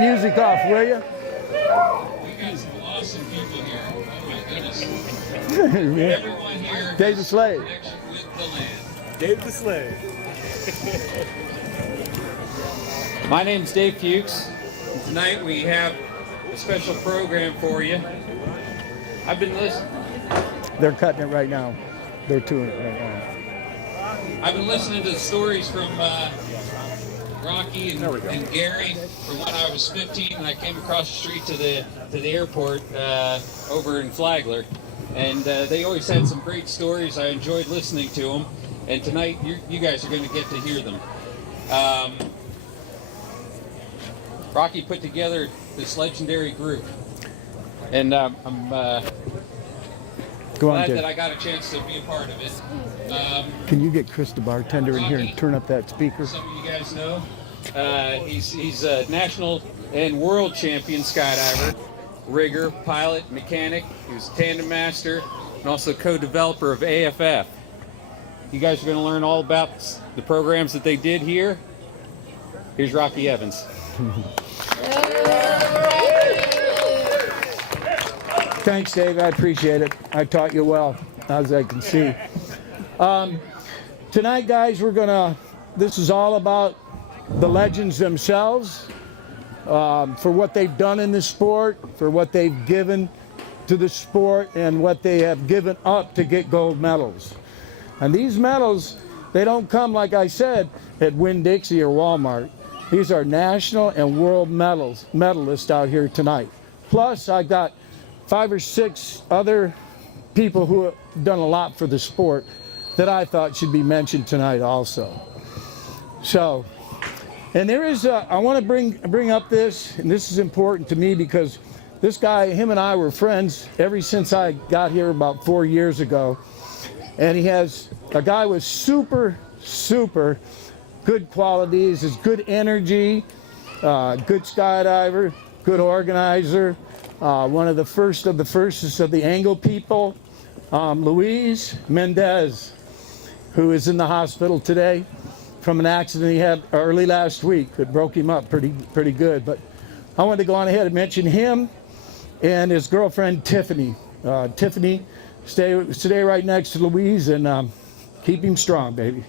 Music off, will you? We got some awesome people here. Oh my goodness. Everyone here. Dave the Slave. With the land. Dave the Slave. My name's Dave Fuchs. Tonight we have a special program for you. I've been listening. They're cutting it right now. They're doing it right now. I've been listening to the stories from Rocky and Gary from when I was 15 and I came across the street to the airport over in Flagler, and they always had some great stories. I enjoyed listening to them, and tonight you guys are going to get to hear them. Rocky put together this legendary group, and I'm glad that I got a chance to be a part of it. Can you get Chris the bartender in here and turn up that speaker? Some of you guys know. He's a national and world champion skydiver, rigger, pilot, mechanic. He was a tandem master and also co-developer of AFF. You guys are going to learn all about the programs that they did here. Here's Rocky Evans. Thanks, Dave. I appreciate it. I taught you well, as I can see. Tonight, guys, this is all about the legends themselves, for what they've done in the sport, for what they've given to the sport, and what they have given up to get gold medals. And these medals, they don't come, like I said, at Winn-Dixie or Walmart. These are national and world medalists out here tonight. Plus, I got 5 or 6 other people who have done a lot for the sport that I thought should be mentioned tonight also. So, and there is I want to bring up this, and this is important to me because this guy, him and I were friends ever since I got here about 4 years ago. And he has a guy with super good qualities, his good energy, good skydiver, good organizer, one of the first of the Angle people, Luis Mendez, who is in the hospital today from an accident he had early last week. It broke him up pretty good. But I wanted to go on ahead and mention him and his girlfriend Tiffany. Tiffany, stay right next to Louise and keep him strong, baby.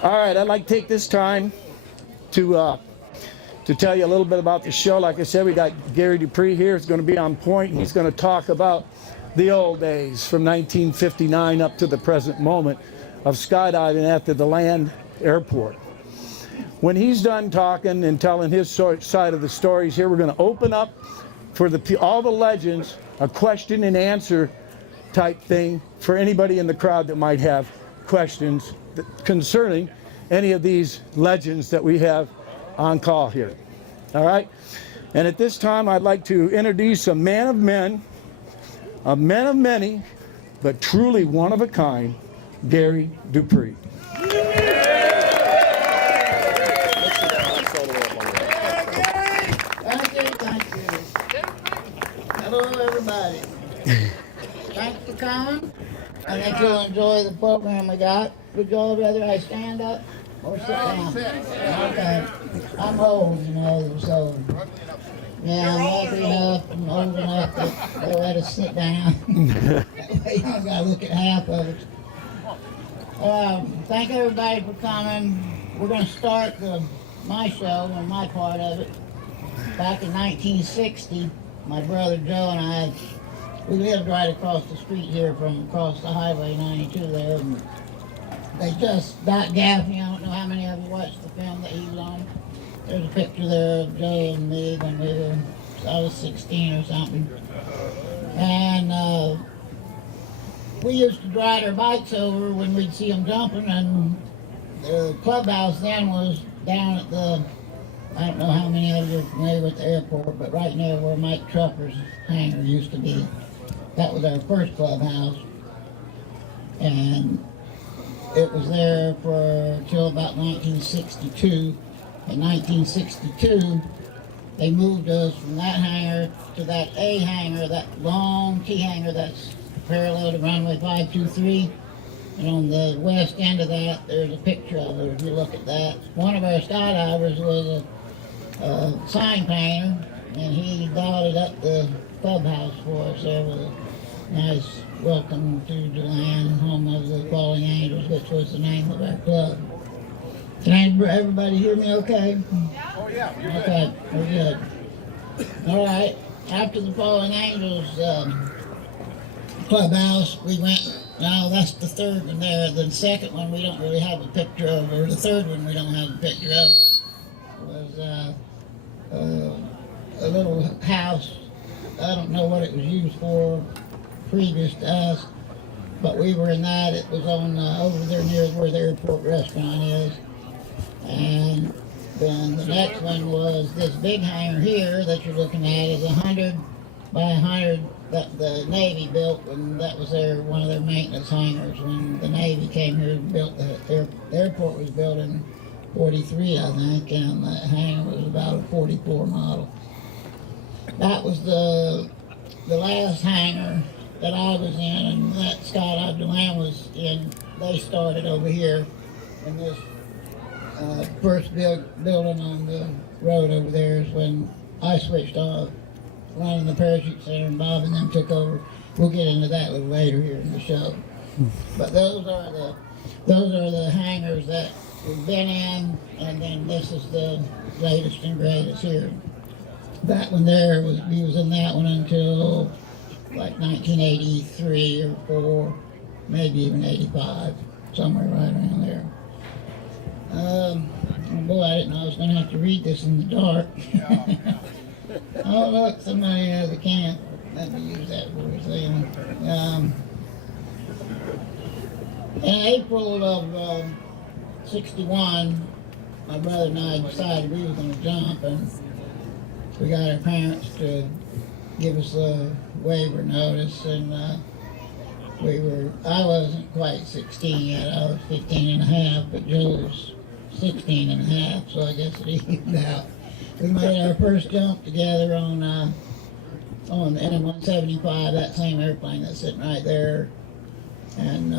All right, I'd like to take this time to tell you a little bit about the show. Like I said, we got Gary Dupuis here. It's going to be on point. He's going to talk about the old days from 1959 up to the present moment of skydiving at the Deland Airport. When he's done talking and telling his side of the stories here, we're going to open up for all the legends, a question and answer type thing for anybody in the crowd that might have questions concerning any of these legends that we have on call here. All right? And at this time, I'd like to introduce a man of men, a man of many, but truly one of a kind, Gary Dupuis. Thank you. Hello, everybody. Thanks for coming. I think you'll enjoy the program we got. Would you all rather I stand up or sit down? Okay. I'm old, so yeah, I'm old enough and old enough that they'll let us sit down. You gotta look at half of it. Thank everybody for coming. We're gonna start my show and my part of it. Back in 1960, my brother Joe and I, we lived right across the street here from across the Highway 92 there. And they just got Gaffney. I don't know how many of you watched the film that he was on. There's a picture there of Joe and me when I was 16 or something. And we used to ride our bikes over when we'd see them jumping, and the clubhouse then was down at the, I don't know how many of you are familiar with the airport, but right near where Mike Trucker's hangar used to be. That was our first clubhouse. And it was there till about 1962. In 1962, they moved us from that hangar to that A hangar, that long T hangar that's parallel to runway 523. And on the west end of that, there's a picture of it if you look at that. One of our skydivers was a sign painter, and he dotted up the clubhouse for us there with a nice welcome to Deland, home of the Falling Angels, which was the name of our club. Can everybody hear me okay? Oh yeah, you're good. Okay, we're good. All right, after the Falling Angels clubhouse, we went, no, that's the third one there. The second one we don't really have a picture of, or the third one we don't have a picture of, was a little house. I don't know what it was used for previous to us, but we were in that. It was on over there near where the airport restaurant is. And then the next one was this big hangar here that you're looking at is 100 by 100 that the Navy built, and that was one of their maintenance hangars when the Navy came here and built the airport was built in 43, I think, and the hangar was about a 44 model. That was the last hangar that I was in, and that Skydive Deland was in. They started over here in this first building on the road over there is when I switched off running the parachute center, and Bob and them took over. We'll get into that a little later here in the show. But those are the hangars that we've been in, and then this is the latest and greatest here. That one there we was in that one until like 1983 or 4, maybe even 85, somewhere right around there. Boy, I didn't know I was going to have to read this in the dark. Oh, look, somebody has a can. Let me use that for a second. In April of 61, my brother and I decided we were going to jump, and we got our parents to give us a waiver notice, and I wasn't quite 16 yet. I was 15 and a half, but Joe was 16 and a half, so I guess it evened out. We made our first jump together on the M175, that same airplane that's sitting right there, and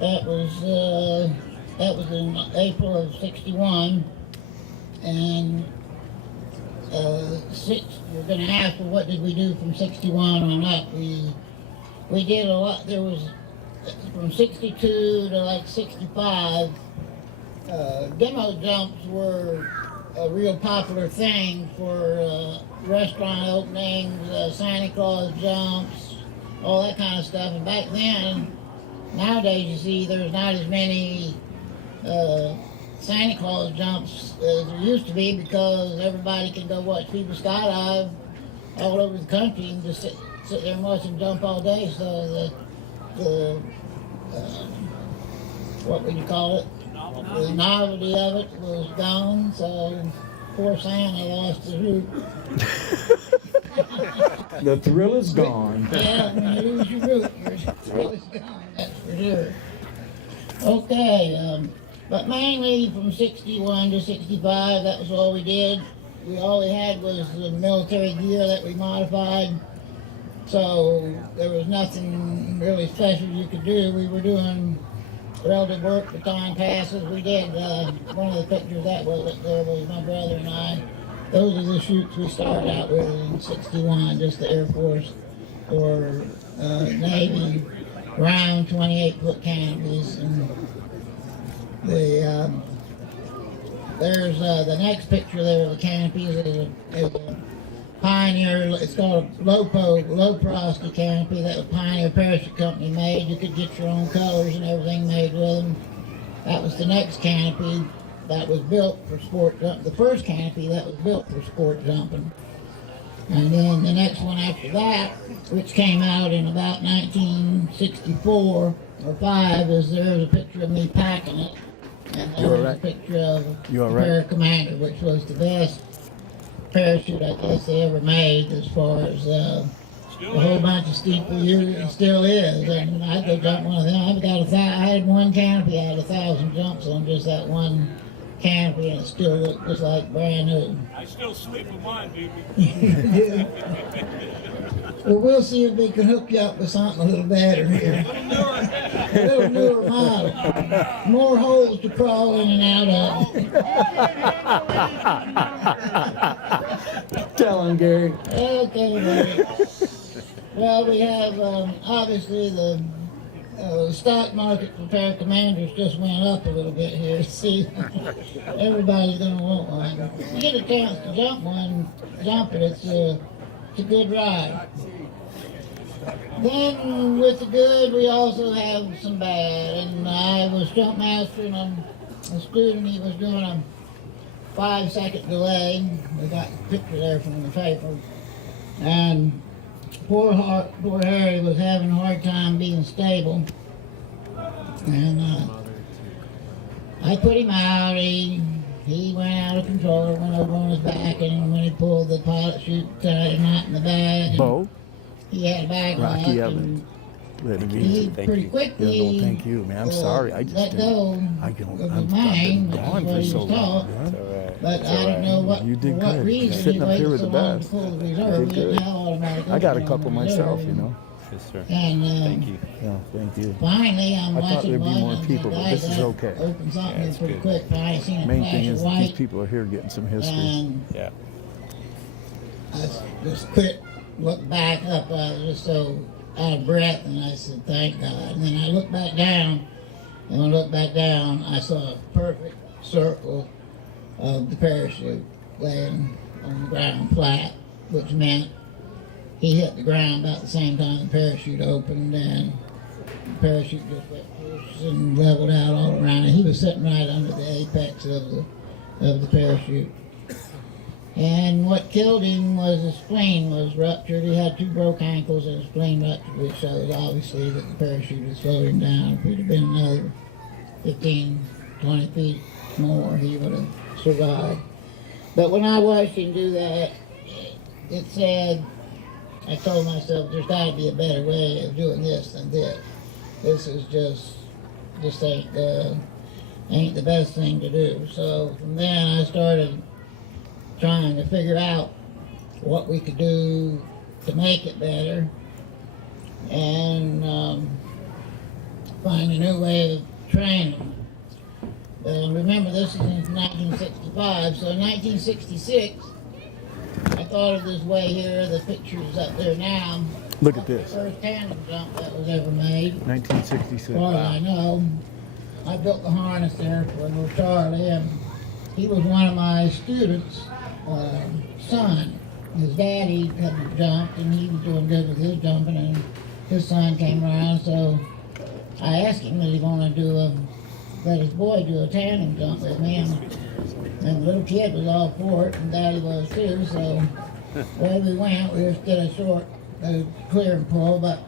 that was in April of 61, and you're going to ask, well, what did we do from 61 on up? We did a lot. There was from 62 to like 65. Demo jumps were a real popular thing for restaurant openings, Santa Claus jumps, all that kind of stuff. And back then, nowadays you see there's not as many Santa Claus jumps as there used to be, because everybody can go watch people skydive all over the country and just sit there and watch them jump all day. So the what would you call it? The novelty of it was gone. So poor Santa lost his root. The thrill is gone. Yeah, when you lose your root, your thrill is gone. That's for sure. Okay. But mainly from 61 to 65, that was all we did. All we had was the military gear that we modified. So there was nothing really special you could do. We were doing relative work, baton passes. We did, one of the pictures that was up there was my brother and I. Those are the chutes we started out with in 61, just the Air Force or Navy round 28-foot canopies. And there's the next picture there of the canopies is a Pioneer. It's called a low porosity canopy that the Pioneer Parachute Company made. You could get your own colors and everything made with them. That was the next canopy that was built for sport jump. The first canopy that was built for sport jumping. And then the next one after that, which came out in about 1964 or 5, is there's a picture of me packing it. And there's a picture of the Commander, which was the best parachute I guess they ever made, as far as a whole bunch of steeple use. It still is, and I go jump one of them. I had one canopy, I had 1,000 jumps on just that one canopy and it still looked just like brand new. I still sleep with mine, baby. Well, we'll see if we can hook you up with something a little better here. A little newer model. More holes to crawl in and out of. Tell him, Gary. Okay, buddy. Well, we have obviously the stock market for paracommanders just went up a little bit here. See, everybody's going to want one. If you get a chance to jump it. It's a good ride. Then with the good, we also have some bad. And I was jump mastering a student. He was doing a 5-second delay. We got the picture there from the paper. And poor Harry was having a hard time being stable. And I put him out. He went out of control, went over on his back, and when he pulled the pilot chute, tied him out in the back. Bo? He had a back lock, Rocky and Evan. he pretty quickly Yeah, no, thank you, man. I'm sorry. I just let didn't. go I've of been his mind, which is gone what for he so was long. taught. Man. But I don't know what, You did for what good. reason Sitting he up here waited with so the long to best. pull the You reserve. did We didn't good. have automatic I got a opening on couple the myself, reserve. you know. Yes, sir. And Thank you. Yeah, thank you. finally, I'm I thought watching there'd be one, more and people, the but guy this is got okay. opened something Yeah, it's pretty good. quick. Finally seen a Main flash thing of is white. these people are here getting some history. And Yeah. I just quit, looked back up. I was just so out of breath, and I said, thank God. And then I looked back down, and when I looked back down, I saw a perfect circle of the parachute laying on the ground flat, which meant he hit the ground about the same time the parachute opened, and the parachute just went whoosh and leveled out all around it. He was sitting right under the apex of the parachute. And what killed him was his spleen was ruptured. He had 2 broke ankles and his spleen ruptured, which shows obviously that the parachute had slowed him down. If he'd have been another 15, 20 feet more, he would have survived. But when I watched him do that, it said, I told myself, there's got to be a better way of doing this than this. This is just ain't the best thing to do. So from then I started trying to figure out what we could do to make it better and find a new way of training. Remember, this is in 1965, so in 1966, I thought of this way here. The picture's up there now. Look at this. First tandem jump that was ever made. 1966. As far as I know, I built the harness there for little Charlie, and he was one of my students' son. His daddy had jumped, and he was doing good with his jumping, and his son came around, so I asked him that he wanted to let his boy do a tandem jump with me, and the little kid was all for it, and Daddy was too, so where we went, we just did a short clear and pull, but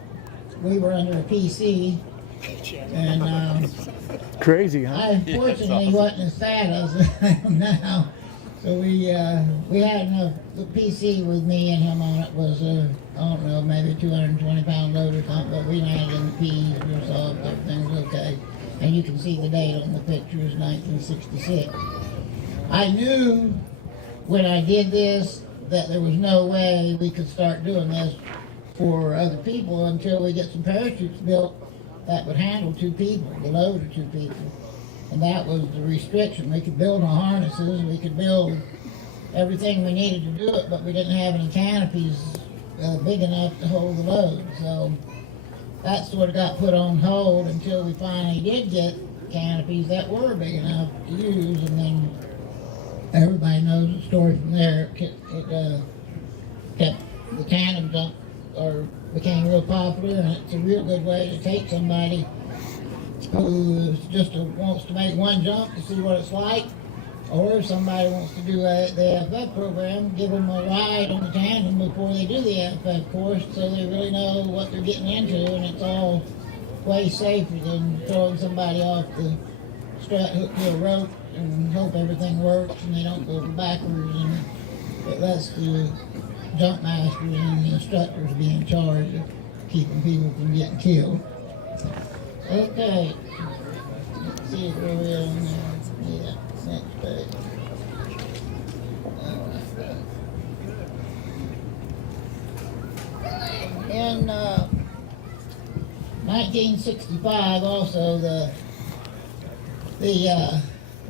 we were under a PC, and Crazy, huh? I unfortunately wasn't as fat as I am now, so we had enough. The PC with me and him on it was I don't know, maybe 220-pound load or something, but we landed in the P's, we were soft, everything was okay. And you can see the date on the picture is 1966. I knew when I did this that there was no way we could start doing this for other people until we get some parachutes built that would handle 2 people, the load of 2 people. And that was the restriction. We could build our harnesses, we could build everything we needed to do it, but we didn't have any canopies big enough to hold the load. So that sort of got put on hold until we finally did get canopies that were big enough to use, and then everybody knows the story from there. It kept the tandem jump, or became real popular, and it's a real good way to take somebody who wants to make one jump to see what it's like, or if somebody wants to do the AFF program, give them a ride on the tandem before they do the AFF course, so they really know what they're getting into, and it's all way safer than throwing somebody off the strut hook to a rope and hope everything works and they don't go backwards, and it lets the jump masters and the instructors be in charge of keeping people from getting killed. Okay, let's see where we are on there. Yeah. Next page. In 1965, also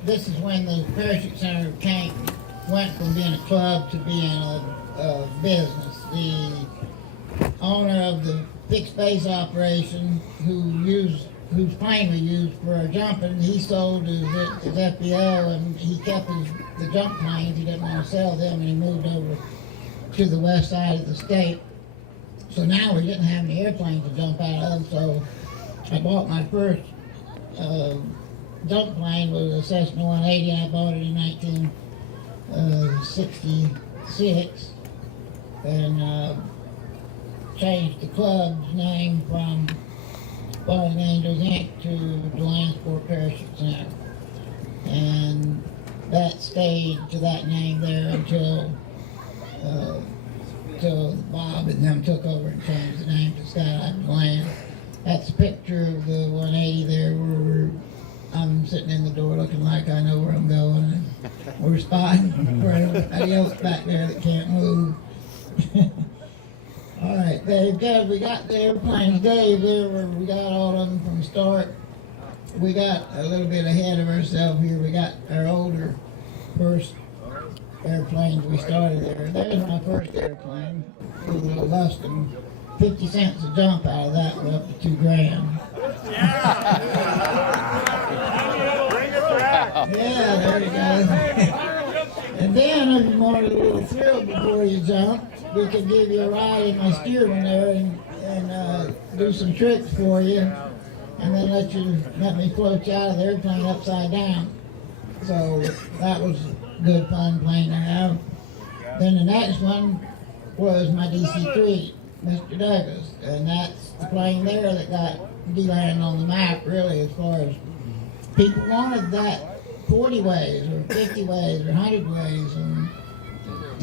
this is when the Parachute Center went from being a club to being a business. The owner of the fixed base operation, whose plane we used for our jumping, he sold his FBO and he kept the jump planes. He didn't want to sell them, and he moved over to the west side of the state. So now we didn't have any airplanes to jump out of, so I bought my first jump plane, was a Cessna 180. I bought it in 1966 and changed the club's name from Falling Angels Inc. to Deland Sport Parachute Center. And that stayed to that name there until Bob and them took over and changed the name to Skydive Deland. That's a picture of the 180 there where I'm sitting in the door looking like I know where I'm going, and we're spotting for everybody else back there that can't move. All right, Dave, we got the airplanes. Dave, we got all of them from the start. We got a little bit ahead of ourselves here. We got our older first airplanes we started there. There's my first airplane. It was a little Luskin. 50 cents a jump out of that, we're up to $2,000. Yeah, there you go. And then if you wanted a little thrill before you jump, we could give you a ride in my Stearman there and do some tricks for you, and then let me float you out of the airplane upside down. So that was good fun plane to have. Then the next one was my DC-3, Mr. Douglas, and that's the plane there that got Deland on the map, really, as far as people wanted that 40 ways or 50 ways or 100 ways, and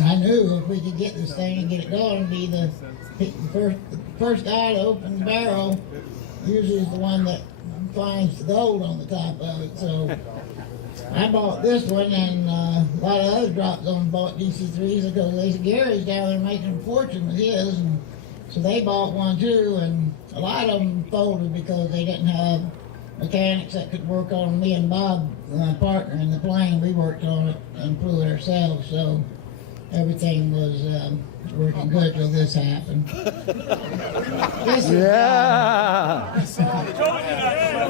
I knew if we could get this thing and get it going, be the first guy to open the barrel usually is the one that finds the gold on the top of it. So I bought this one, and a lot of other drop zones bought DC-3s because they said Gary's down there making a fortune with his, and so they bought one too, and a lot of them folded because they didn't have mechanics that could work on. Me and Bob, my partner in the plane, we worked on it and flew it ourselves, so everything was working good till this happened.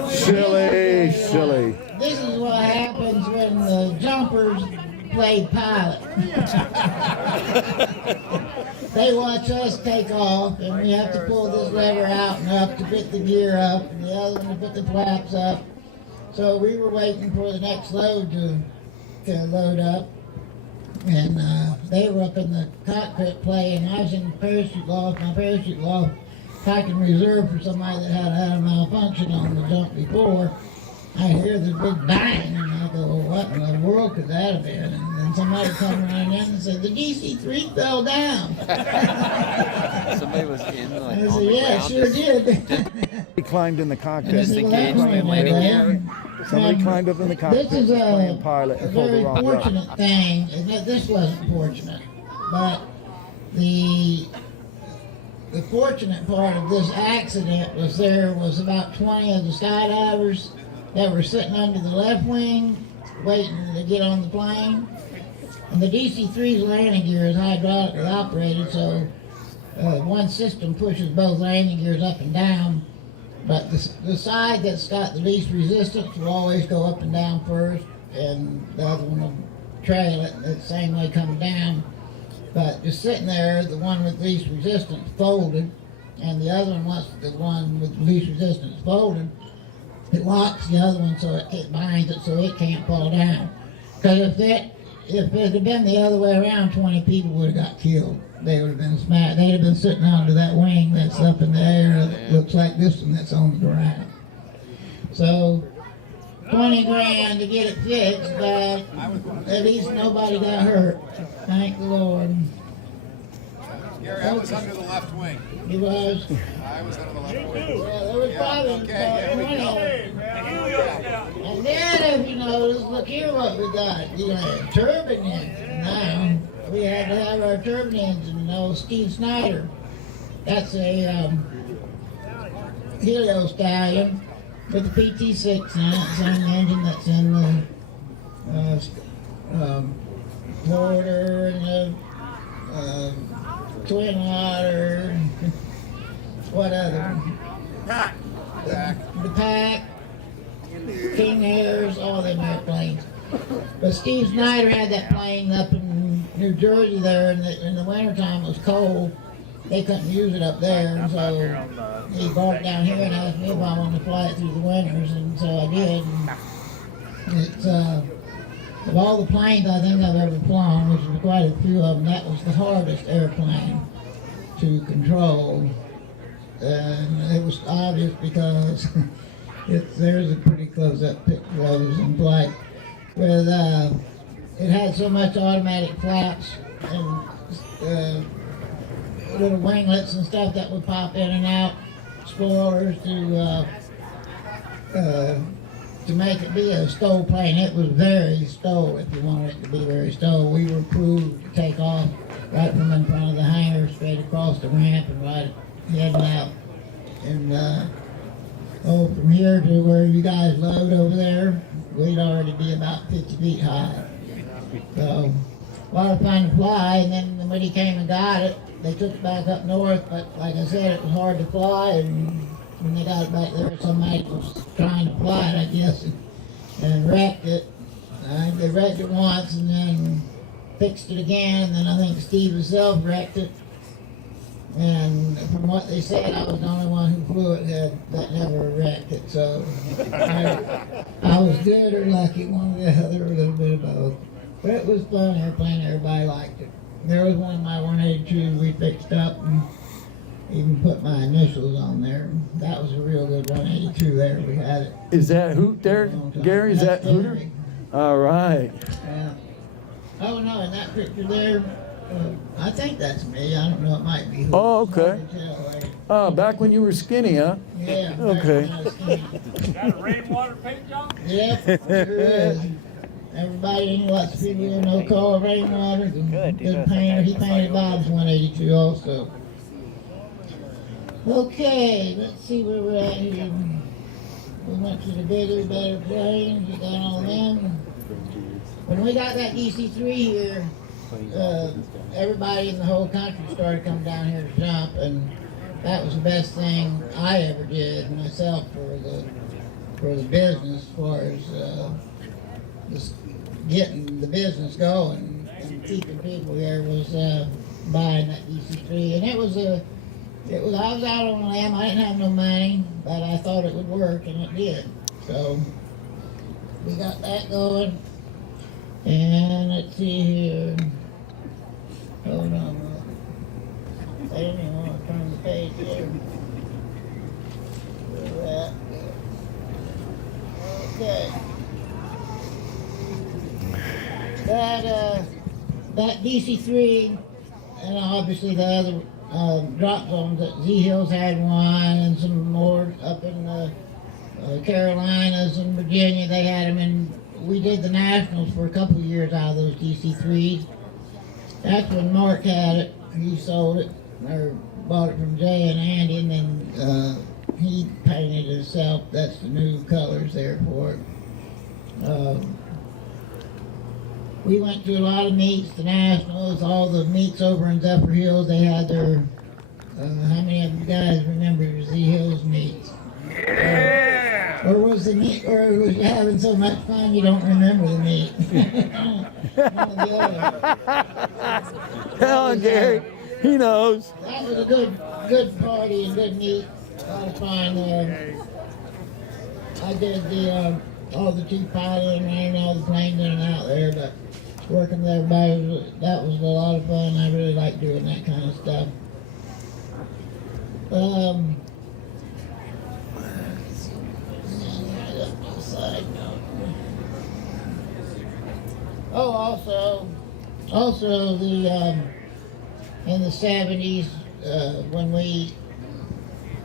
Silly. This is what happens when the jumpers play pilot. They watch us take off, and we have to pull this lever out and up to put the gear up, and the other one to put the flaps up. So we were waiting for the next load to load up, and they were up in the cockpit playing. I was in the parachute loft. My parachute loft packing reserve for somebody that had a malfunction on the jump before. I hear this big bang, and I go, what in the world could that have been? And then somebody come running in and said, the DC-3 fell down. Somebody was in like I said, yeah, sure did. He climbed in the cockpit. Just engaged in landing gear. Somebody climbed up in the cockpit. This is playing pilot a and pulled the very wrong rope. fortunate thing. This wasn't fortunate, but the fortunate part of this accident was there was about 20 of the skydivers that were sitting under the left wing waiting to get on the plane. And the DC-3's landing gear is hydraulically operated, so one system pushes both landing gears up and down, but the side that's got the least resistance will always go up and down first, and the other one will trail it the same way coming down. But just sitting there, the one with least resistance folded, and the other one, once the one with least resistance folded, it locks the other one so it binds it so it can't fall down. Because if it had been the other way around, 20 people would have got killed. They would have been smacked. They'd have been sitting under that wing that's up in the air that looks like this one that's on the ground. So, 20 grand to get it fixed, but at least nobody got hurt. Thank the Lord. Gary, I was under the left wing. He was. I was under the left wing. Well, there was probably about 20 of them. And then if you notice, look here what we got. You know, turbine engine now. We had to have our turbine engine, you know, Steve Snyder. That's a Helio Stallion with the PT6 in it, same engine that's in the Porter and the Twin Otter. What other? The Pack, King Airs, all them airplanes. But Steve Snyder had that plane up in New Jersey there, and in the wintertime it was cold. They couldn't use it up there, and so he brought it down here and asked me if I wanted to fly it through the winters, and so I did. And it's, of all the planes I think I've ever flown, which is quite a few of them, that was the hardest airplane to control. And it was obvious because there's a pretty close-up picture of us in flight. With, it had so much automatic flaps and little winglets and stuff that would pop in and out, spoilers to make it be a stow plane. It was very stow if you wanted it to be very stow. We were approved to take off right from in front of the hangar, straight across the ramp and right heading out. And from here to where you guys load over there, we'd already be about 50 feet high. So, a lot of fun to fly, and then when he came and got it, they took it back up north, but like I said, it was hard to fly, and when they got it back there, somebody was trying to fly it, I guess, and wrecked it. They wrecked it once, and then fixed it again, and then I think Steve himself wrecked it. And from what they said, I was the only one who flew it that never wrecked it, so I was good or lucky, one or the other, a little bit of both. But it was fun airplane, everybody liked it. There was one of my 182s we fixed up and even put my initials on there. That was a real good 182 there, we had it. Is that Hoot there, Gary? Is that Hooter? All right. Yeah. Oh no, in that picture there, I think that's me. I don't know, it might be Hooter. Oh, okay. Back when you were skinny, huh? Yeah. Okay. Got a rainwater paint job? Yep, sure is. Everybody knew lots of people who know Carl Rainwater. Good painter. He painted Bob's 182 also. Okay, let's see where we're at here. We went to the bigger, better planes. We got all them. When we got that DC-3 here, everybody in the whole country started coming down here to jump, and that was the best thing I ever did myself for the business, as far as just getting the business going and keeping people here was buying that DC-3, and I was out on a limb. I didn't have no money, but I thought it would work, and it did. So we got that going, and let's see here. Hold on. I didn't even want to turn the page here. Where we're at. Okay. That DC-3, and obviously the other drop zones, that Z-Hills had one, and some more up in the Carolinas and Virginia, they had them, and we did the nationals for a couple of years out of those DC-3s. That's when Mark had it. He sold it, or bought it from Jay and Andy, and then he painted it himself. That's the new colors there for it. We went to a lot of meets, the nationals, all the meets over in Zephyr Hills. They had their, how many of you guys remember your Z-Hills meets? Yeah! Or was the meet, or was you having so much fun you don't remember the meet? One or the other. Tell on, Gary. He knows. That was a good party and good meet. A lot of fun there. I did all the chief piloting and all the planes in and out there, but working with everybody, that was a lot of fun. I really like doing that kind of stuff. Oh, also the in the 70s when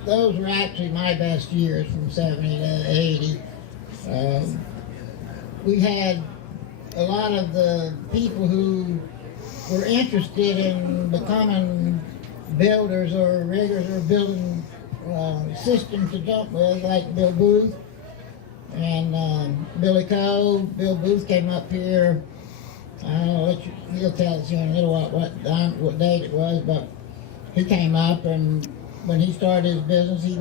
those were actually my best years from 70 to 80. we had a lot of the people who were interested in becoming builders or riggers or building systems to jump with, like Bill Booth and Billy Coe. Bill Booth came up here. I don't know, he'll tell us here in a little while what date it was, but he came up, and when he started his business, he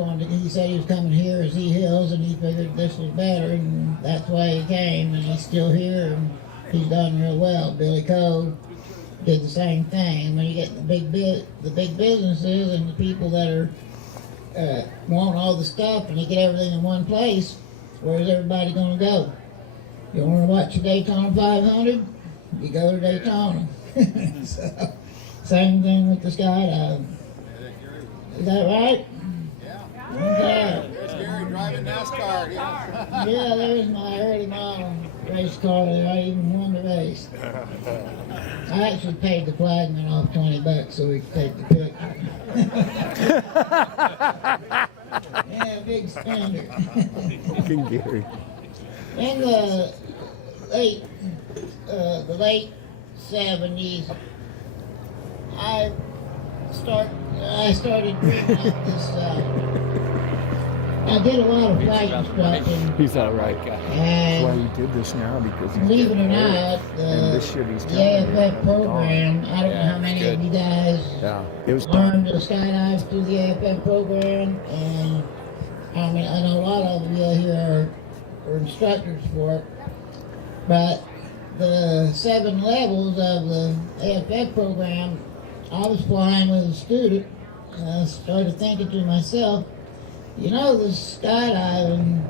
said he was coming here to see hills, and he figured this was better, and that's why he came, and he's still here, and he's done real well. Billy Coe did the same thing. When you get the big businesses and the people that are want all the stuff, and you get everything in one place, where's everybody going to go? You want to watch the Daytona 500? You go to Daytona. So, same thing with the skydiving. Is that right? Yeah. Okay. There's Gary driving NASCAR. Yeah. Yeah, there's my early model race car there. I even won the race. I actually paid the flagman off $20 so we could take the picture. Yeah, big spender. Fucking Gary. In the late 70s, I started dreaming up this. I did a lot of flight instruction, He's all right. That's why and he did this now, because he's believe it getting or old. not, And this shit he's the telling me. AFF program, I don't know how Yeah, many good. of you guys Yeah, it was learned to skydive through the AFF program, and I mean, I know a lot of you here are instructors for it, but the 7 levels of the AFF program, I was flying with a student, and I started thinking to myself, you know, this skydiving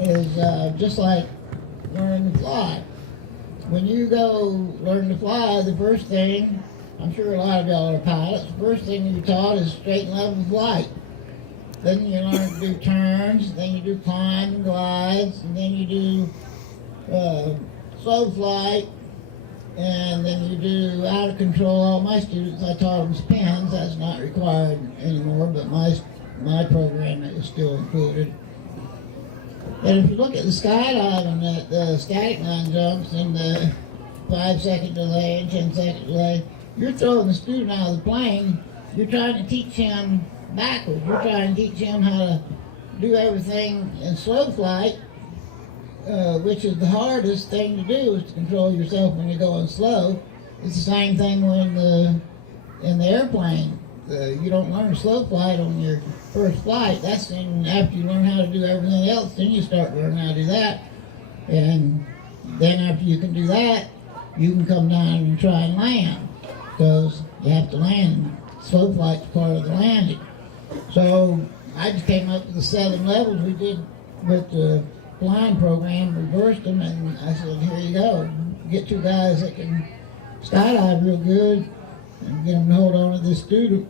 is just like learning to fly. When you go learn to fly, the first thing, I'm sure a lot of y'all are pilots, the first thing you're taught is straight and level flight. Then you learn to do turns, then you do climb and glides, and then you do slow flight, and then you do out of control. All my students, I taught them spins. That's not required anymore, but my program, it was still included. And if you look at the skydiving, the static line jumps and the 5-second delay and 10-second delay, you're throwing the student out of the plane. You're trying to teach him backwards. You're trying to teach him how to do everything in slow flight, which is the hardest thing to do, is to control yourself when you're going slow. It's the same thing when in the airplane. You don't learn slow flight on your first flight. That's after you learn how to do everything else, then you start learning how to do that. And then after you can do that, you can come down and try and land, because you have to land. Slow flight's part of the landing. So I just came up with the 7 levels we did with the flying program, reversed them, and I said, here you go. Get 2 guys that can skydive real good and get them to hold on to this student.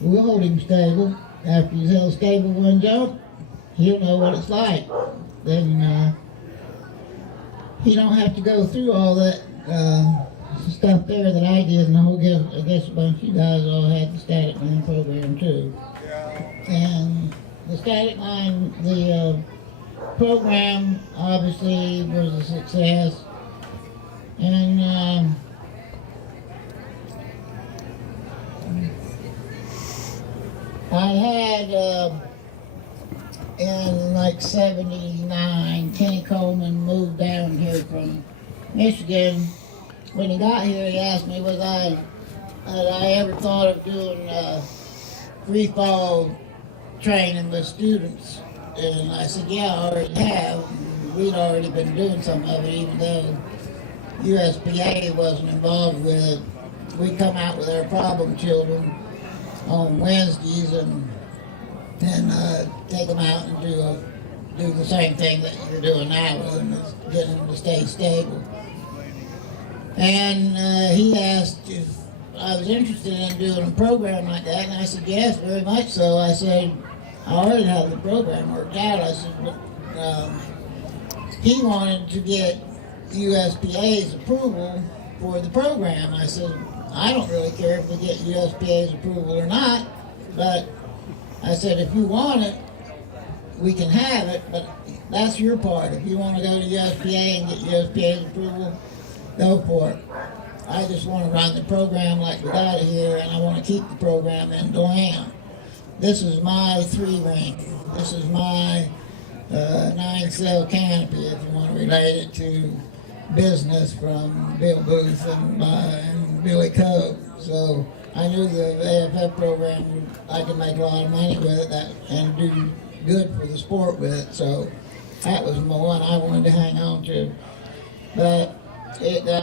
We'll hold him stable. After he's held stable one jump, he'll know what it's like. Then he don't have to go through all that stuff there that I did, and I guess a bunch of you guys all had the static line program too. And the static line, the program obviously was a success, and I had in like '79, Kenny Coleman moved down here from Michigan. When he got here, he asked me had I ever thought of doing free fall training with students, and I said, yeah, I already have. We'd already been doing some of it, even though USPA wasn't involved with it. We come out with our problem children on Wednesdays and take them out and do the same thing that you're doing now with them, is getting them to stay stable. And he asked if I was interested in doing a program like that, and I said, yes, very much so. I said, I already have the program worked out. I said, but he wanted to get USPA's approval for the program. I said, I don't really care if we get USPA's approval or not, but I said, if you want it, we can have it, but that's your part. If you want to go to USPA and get USPA's approval, go for it. I just want to run the program like we got it here, and I want to keep the program in Deland. This is my 3-ring. This is my 9-cell canopy, if you want to relate it to business from Bill Booth and Billy Cove. So I knew the AFF program, I could make a lot of money with it and do good for the sport with it. So that was the one I wanted to hang on to. But it got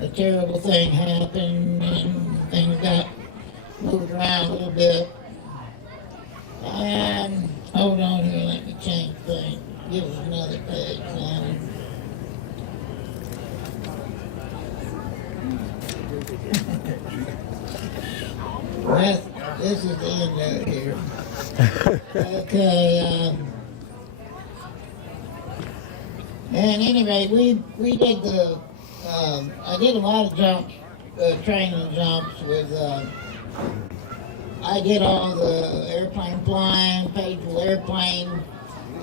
a terrible thing happened and things got moved around a little bit. And hold on here, let me change things. Give us another page now. This is the end of it here. Okay. And at any rate, we did the. I did a lot of jumps, training jumps with. I did all the airplane flying, paid for the airplane.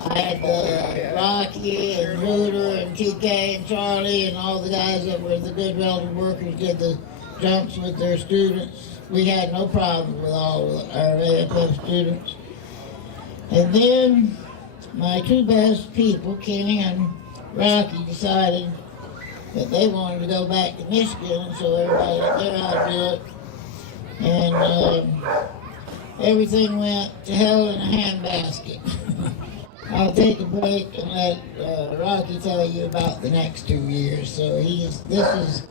I had Rocky and Rooter and TK and Charlie and all the guys that were the good relative workers did the jumps with their students. We had no problem with all of our AFF students. And then my two best people, Kenny and Rocky, decided that they wanted to go back to Michigan, and so everybody out there ought to do it. And everything went to hell in a handbasket. I'll take a break and let Rocky tell you about the next 2 years. So this is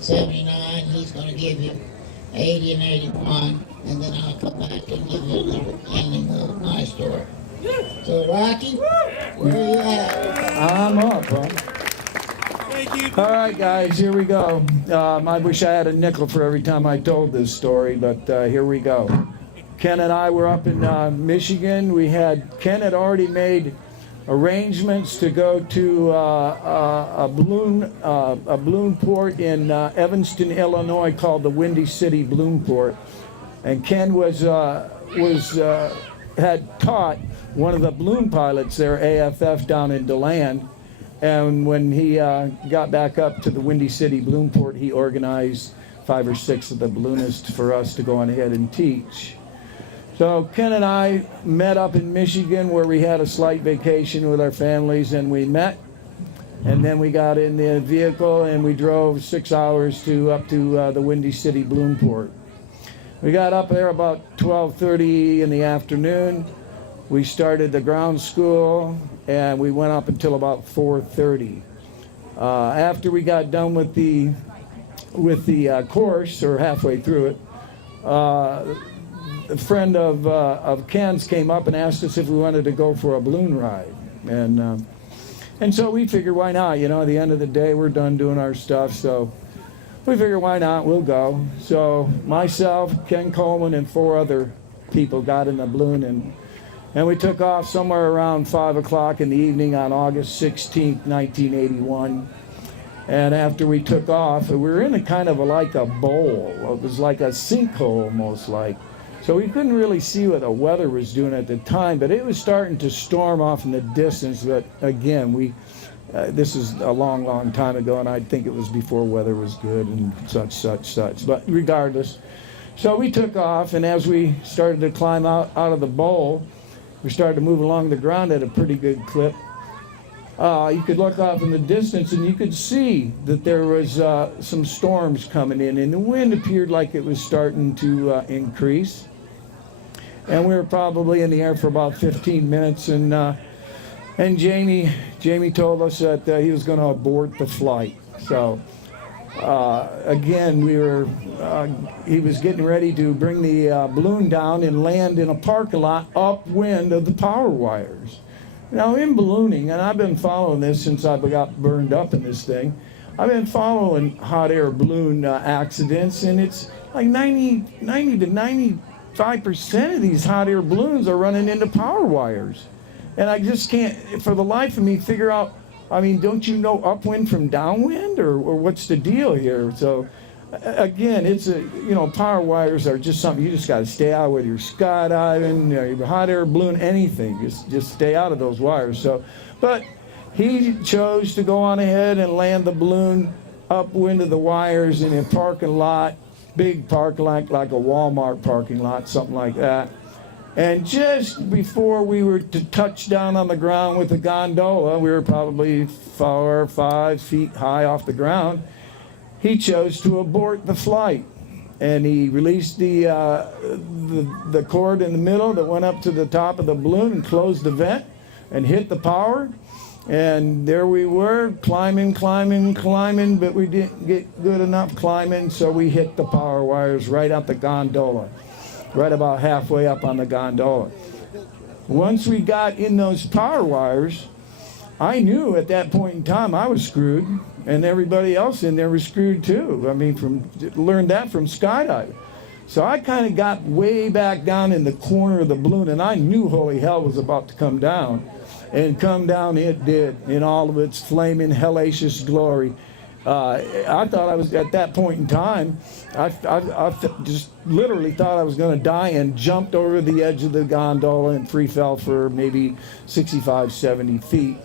79, he's going to give you 80 and 81, and then I'll come back and give you a little ending of my story. So Rocky, where are you at? I'm up, huh? All right, guys, here we go. I wish I had a nickel for every time I told this story, but here we go. Ken and I were up in Michigan. Ken had already made arrangements to go to a balloon port in Evanston, Illinois, called the Windy City Balloon Port, and Ken had taught one of the balloon pilots there, AFF, down in Deland. And when he got back up to the Windy City Balloon Port, he organized 5 or 6 of the balloonists for us to go on ahead and teach. So Ken and I met up in Michigan, where we had a slight vacation with our families, and we met. And then we got in the vehicle and we drove 6 hours up to the Windy City Balloon Port. We got up there about 12:30 in the afternoon. We started the ground school, and we went up until about 4:30. After we got done with the course, or halfway through it, a friend of Ken's came up and asked us if we wanted to go for a balloon ride, and so we figured, why not? You know, at the end of the day, we're done doing our stuff, so we figured, why not? We'll go. So myself, Ken Coleman, and 4 other people got in the balloon, and we took off somewhere around 5 o'clock in the evening on August 16th, 1981. And after we took off, we were in a kind of like a bowl. It was like a sinkhole, almost like. So we couldn't really see what the weather was doing at the time, but it was starting to storm off in the distance. But again, this is a long, long time ago, and I think it was before weather was good and such. But regardless, so we took off, and as we started to climb out of the bowl, we started to move along the ground at a pretty good clip. You could look off in the distance, and you could see that there was some storms coming in, and the wind appeared like it was starting to increase. And we were probably in the air for about 15 minutes, and Jamie told us that he was going to abort the flight. So again, he was getting ready to bring the balloon down and land in a parking lot upwind of the power wires. Now, in ballooning, and I've been following this since I got burned up in this thing, I've been following hot air balloon accidents, and it's like 90 to 95% of these hot air balloons are running into power wires. And I just can't, for the life of me, figure out, I mean, don't you know upwind from downwind, or what's the deal here? So again, it's power wires are just something you just got to stay out, whether you're skydiving, your hot air balloon, anything. Just stay out of those wires. So, but he chose to go on ahead and land the balloon upwind of the wires in a parking lot, big parking lot, like a Walmart parking lot, something like that. And just before we were to touch down on the ground with the gondola, we were probably 4 or 5 feet high off the ground. He chose to abort the flight, and he released the cord in the middle that went up to the top of the balloon and closed the vent and hit the power. And there we were, climbing, but we didn't get good enough climbing, so we hit the power wires right up the gondola, right about halfway up on the gondola. Once we got in those power wires, I knew at that point in time I was screwed, and everybody else in there was screwed too. I mean, learned that from skydiving. So I kind of got way back down in the corner of the balloon, and I knew holy hell was about to come down. And come down it did, in all of its flaming hellacious glory. I thought I was, at that point in time, I just literally thought I was going to die, and jumped over the edge of the gondola and free fell for maybe 65, 70 feet.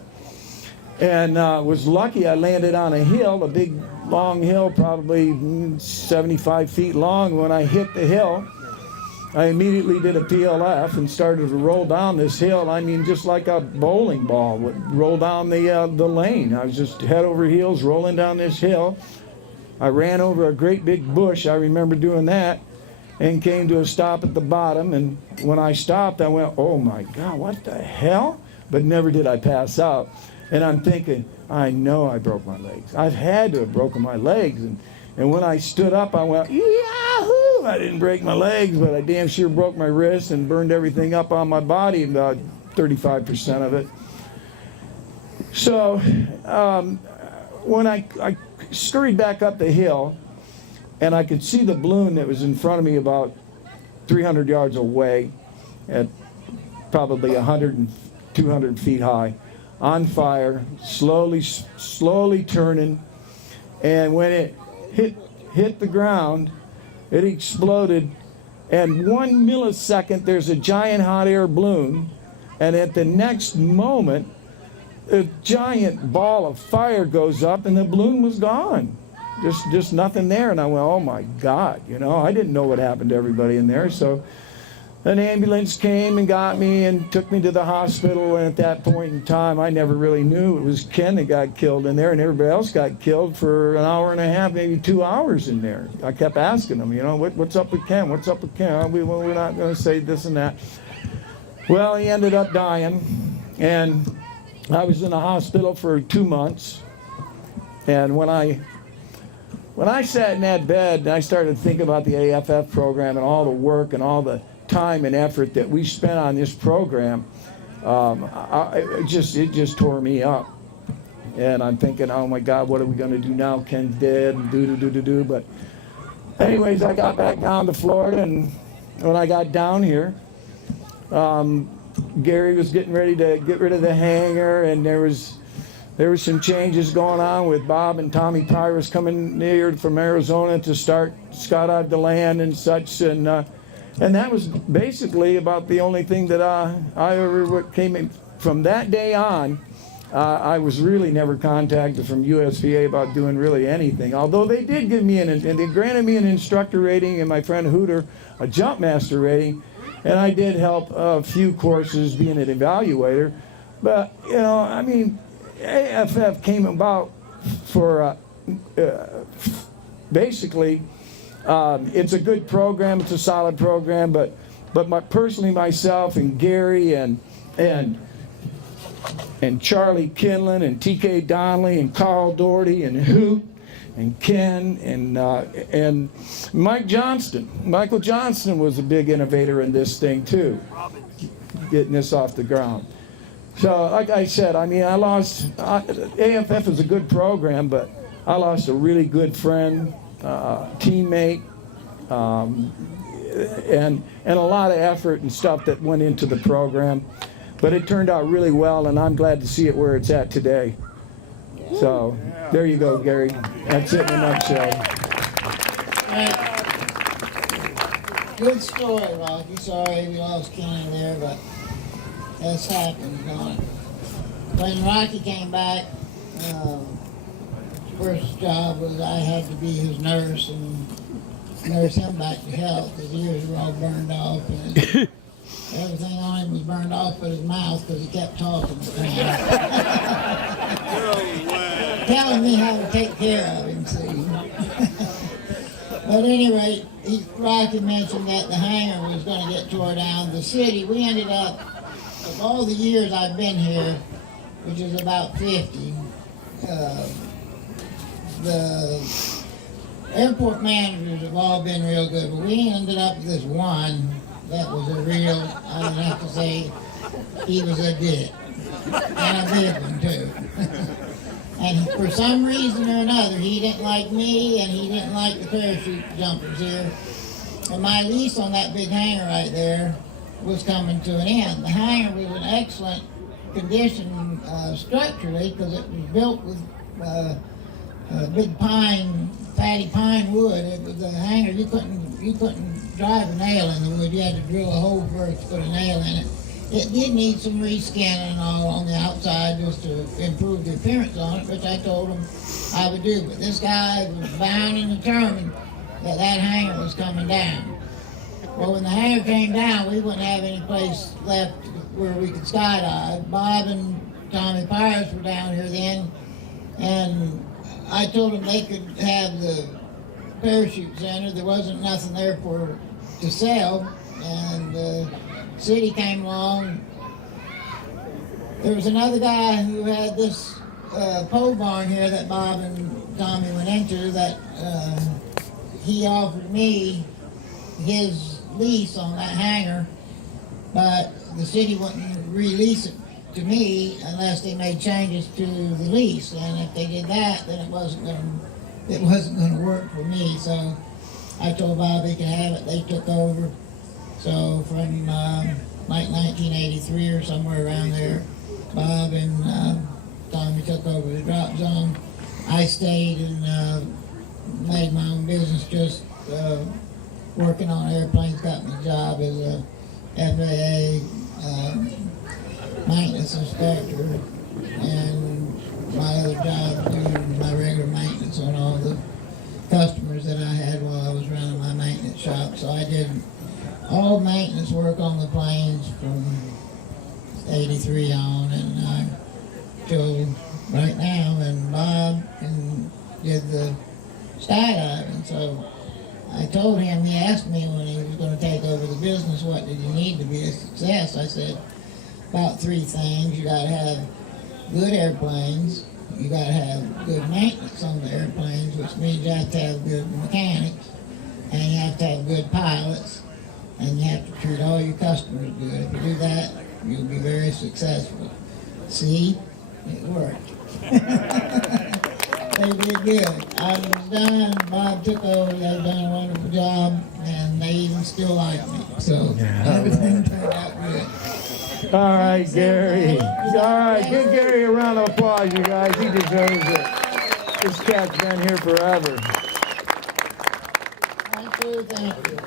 And was lucky I landed on a hill, a big long hill, probably 75 feet long. When I hit the hill, I immediately did a PLF and started to roll down this hill. I mean, just like a bowling ball would roll down the lane. I was just head over heels rolling down this hill. I ran over a great big bush. I remember doing that, and came to a stop at the bottom. And when I stopped, I went, oh my God, what the hell? But never did I pass out. And I'm thinking, I know I broke my legs. I've had to have broken my legs. And when I stood up, I went, yahoo! I didn't break my legs, but I damn sure broke my wrists and burned everything up on my body, about 35% of it. So when I scurried back up the hill, and I could see the balloon that was in front of me about 300 yards away, at probably 100 and 200 feet high, on fire, slowly turning. And when it hit the ground, it exploded, and 1 millisecond there's a giant hot air balloon, and at the next moment a giant ball of fire goes up, and the balloon was gone. Just nothing there. And I went, oh my God, I didn't know what happened to everybody in there. So an ambulance came and got me and took me to the hospital, and at that point in time, I never really knew it was Ken that got killed in there, and everybody else got killed for an hour and a half, maybe 2 hours in there. I kept asking them, what's up with Ken? What's up with Ken? We're not going to say this and that. Well, he ended up dying, and I was in the hospital for 2 months, and when I sat in that bed and I started thinking about the AFF program and all the work and all the time and effort that we spent on this program, it just tore me up. And I'm thinking, oh my God, what are we going to do now? Ken's dead, and But anyways, I got back down to Florida, and when I got down here, Gary was getting ready to get rid of the hangar, and there was some changes going on with Bob and Tommy Pyrus coming here from Arizona to start Skydive Deland and such, and that was basically about the only thing that I ever came in. From that day on, I was really never contacted from USVA about doing really anything. Although they did give me they granted me an instructor rating, and my friend Hooter a jump master rating, and I did help a few courses being an evaluator. But AFF came about for basically. It's a good program. It's a solid program, but personally, myself and Gary and Charlie Kinlan and TK Donnelly and Carl Doherty and Hoot and Ken and Mike Johnston. Michael Johnston was a big innovator in this thing too, getting this off the ground. So, like I said, AFF is a good program, but I lost a really good friend. Teammate, and a lot of effort and stuff that went into the program, but it turned out really well, and I'm glad to see it where it's at today. So there you go, Gary. That's it in a nutshell. Good story, Rocky. Sorry we lost Kenny there, but that's happened. When Rocky came back, first job was I had to be his nurse and nurse him back to health. His ears were all burned off, and everything on him was burned off but his mouth because he kept talking. Telling me how to take care of him, see. But anyway, Rocky mentioned that the hangar was going to get tore down. The city, we ended up, of all the years I've been here, which is about 50, the airport managers have all been real good, but we ended up with this one that was a real, I would have to say, he was a dick. And a big one, too. And for some reason or another, he didn't like me and he didn't like the parachute jumpers here. And my lease on that big hangar right there was coming to an end. The hangar was in excellent condition structurally because it was built with big pine, fatty pine wood. It was a hangar, you couldn't drive a nail in the wood. You had to drill a hole first to put a nail in it. It did need some reskinning and all on the outside just to improve the appearance on it, which I told him I would do. But this guy was bound and determined that that hangar was coming down. Well, when the hangar came down, we wouldn't have any place left where we could skydive. Bob and Tommy Pires were down here then, and I told them they could have the parachute center. There wasn't nothing there to sell, and the city came along. There was another guy who had this pole barn here that Bob and Tommy went into that he offered me his lease on that hangar, but the city wouldn't release it to me unless they made changes to the lease, and if they did that, then it wasn't going to work for me. So I told Bob he could have it. They took over. So from like 1983 or somewhere around there, Bob and Tommy took over the drop zone. I stayed and made my own business, just working on airplanes. Got my job as a FAA maintenance inspector, and my other job doing my regular maintenance on all the customers that I had while I was running my maintenance shop. So I did all maintenance work on the planes from 83 on and till right now, and Bob did the skydiving. So I told him, he asked me when he was going to take over the business, what did you need to be a success? I said, about 3 things. You got to have good airplanes, you got to have good maintenance on the airplanes, which means you have to have good mechanics, and you have to have good pilots, and you have to treat all your customers good. If you do that, you'll be very successful. See? It worked. They did good. I was done, Bob took over, they've done a wonderful job, and they even still like me. So everything turned out good. All right, Gary. All right, give Gary a round of applause, you guys. He deserves it. This cat's been here forever. Thank you, thank you.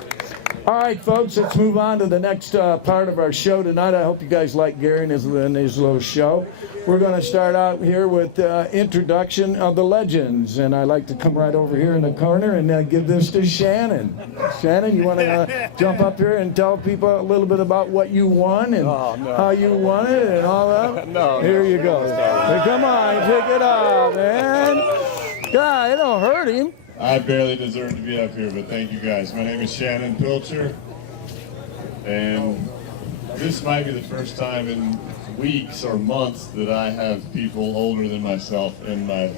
All right, folks, let's move on to the next part of our show tonight. I hope you guys like Gary and his little show. We're going to start out here with introduction of the legends, and I'd like to come right over here in the corner and give this to Shannon. Shannon, you want to jump up here and tell people a little bit about what you won and how you won it and all that? No. Here you go. Hey, come on, take it off, man. God, it don't hurt him. I barely deserve to be up here, but thank you guys. My name is Shannon Pilcher, and this might be the first time in weeks or months that I have people older than myself in my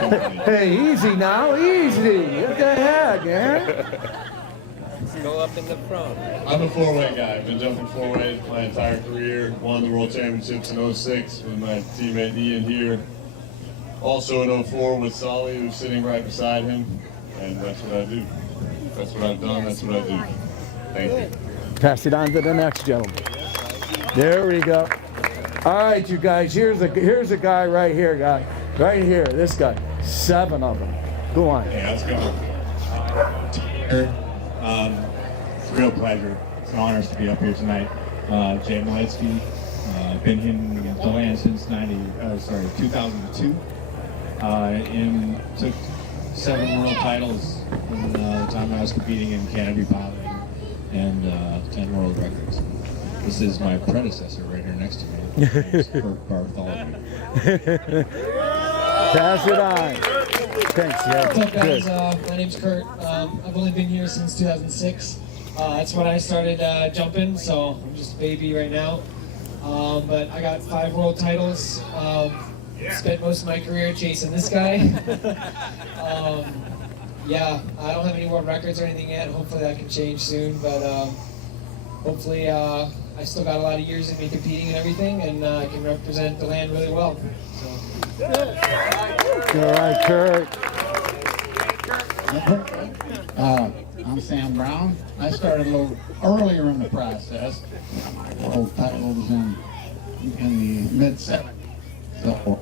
company. Hey, easy now, easy. What the heck, man? Go up in the front. I'm a 4-way guy. I've been jumping 4-ways my entire career. Won the World Championships in 06 with my teammate Ian here. Also in 04 with Solly, who's sitting right beside him. And that's what I do. That's what I've done. That's what I do. Thank you. Pass it on to the next gentleman. There we go. All right, you guys, here's a guy right here, guy. Right here, this guy. 7 of them. Go on. Yeah, let's go. It's a real pleasure. It's an honor to be up here tonight. Jay Miletsky, been in Deland since 2002, and took 7 world titles in the time I was competing in canopy piloting, and 10 world records. This is my predecessor right here next to me, Kurt Bartholomew. Pass it on. Thanks, yeah. What's up, guys? Good. My name's Kurt. I've only been here since 2006. That's when I started jumping, so I'm just a baby right now. But I got 5 world titles. Spent most of my career chasing this guy. Yeah, I don't have any world records or anything yet. Hopefully that can change soon, but hopefully I still got a lot of years in me competing and everything, and I can represent the land really well. So. All right, Kurt. I'm Sam Brown. I started a little earlier in the process. My world title was in the mid-70s. So,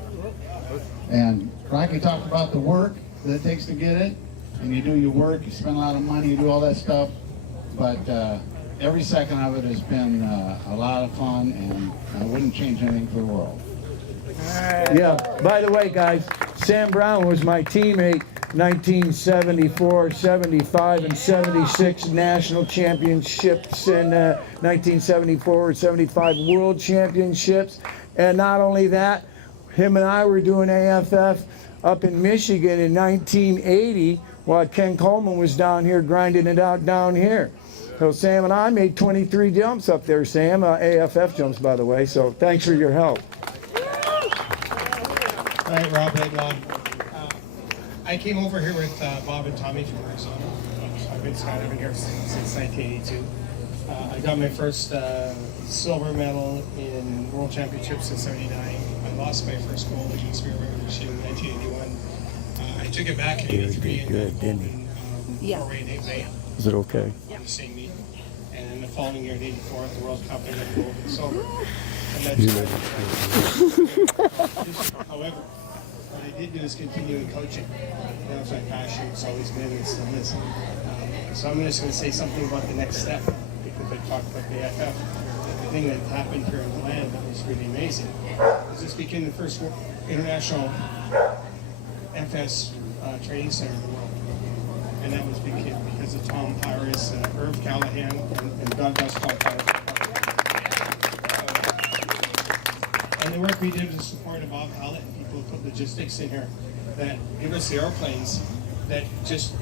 and Rocky talked about the work that it takes to get it, and you do your work, you spend a lot of money, you do all that stuff, but every second of it has been a lot of fun, and I wouldn't change anything for the world. Yeah, by the way, guys, Sam Brown was my teammate 1974, 75, and 76 national championships, and 1974 75 world championships. And not only that, him and I were doing AFF up in Michigan in 1980 while Ken Coleman was down here grinding it out down here. So Sam and I made 23 jumps up there, Sam, AFF jumps, by the way, so thanks for your help. All right, Rob Haglon. I came over here with Bob and Tommy from Arizona. I've been skydiving here since 1982. I got my first silver medal in World Championships in '79. I lost my first gold against Spear Revolution in 1981. I took it back in '83 and four-way Nate. Is it okay? On the same meet. And the following year in '84 at the World Cup, I got gold and silver. And that's however, what I did do is continue in coaching. That was my passion. It's always been and still is. So I'm just going to say something about the next step, because I talked about the AFF. The thing that happened here in the land that was really amazing is this became the first international FS training center in the world. And that was because of Tom Pyrus, Irv Callahan, and Doug Westphal. And the work we did with support of Bob Hallett and people who put logistics in here that give us the airplanes that just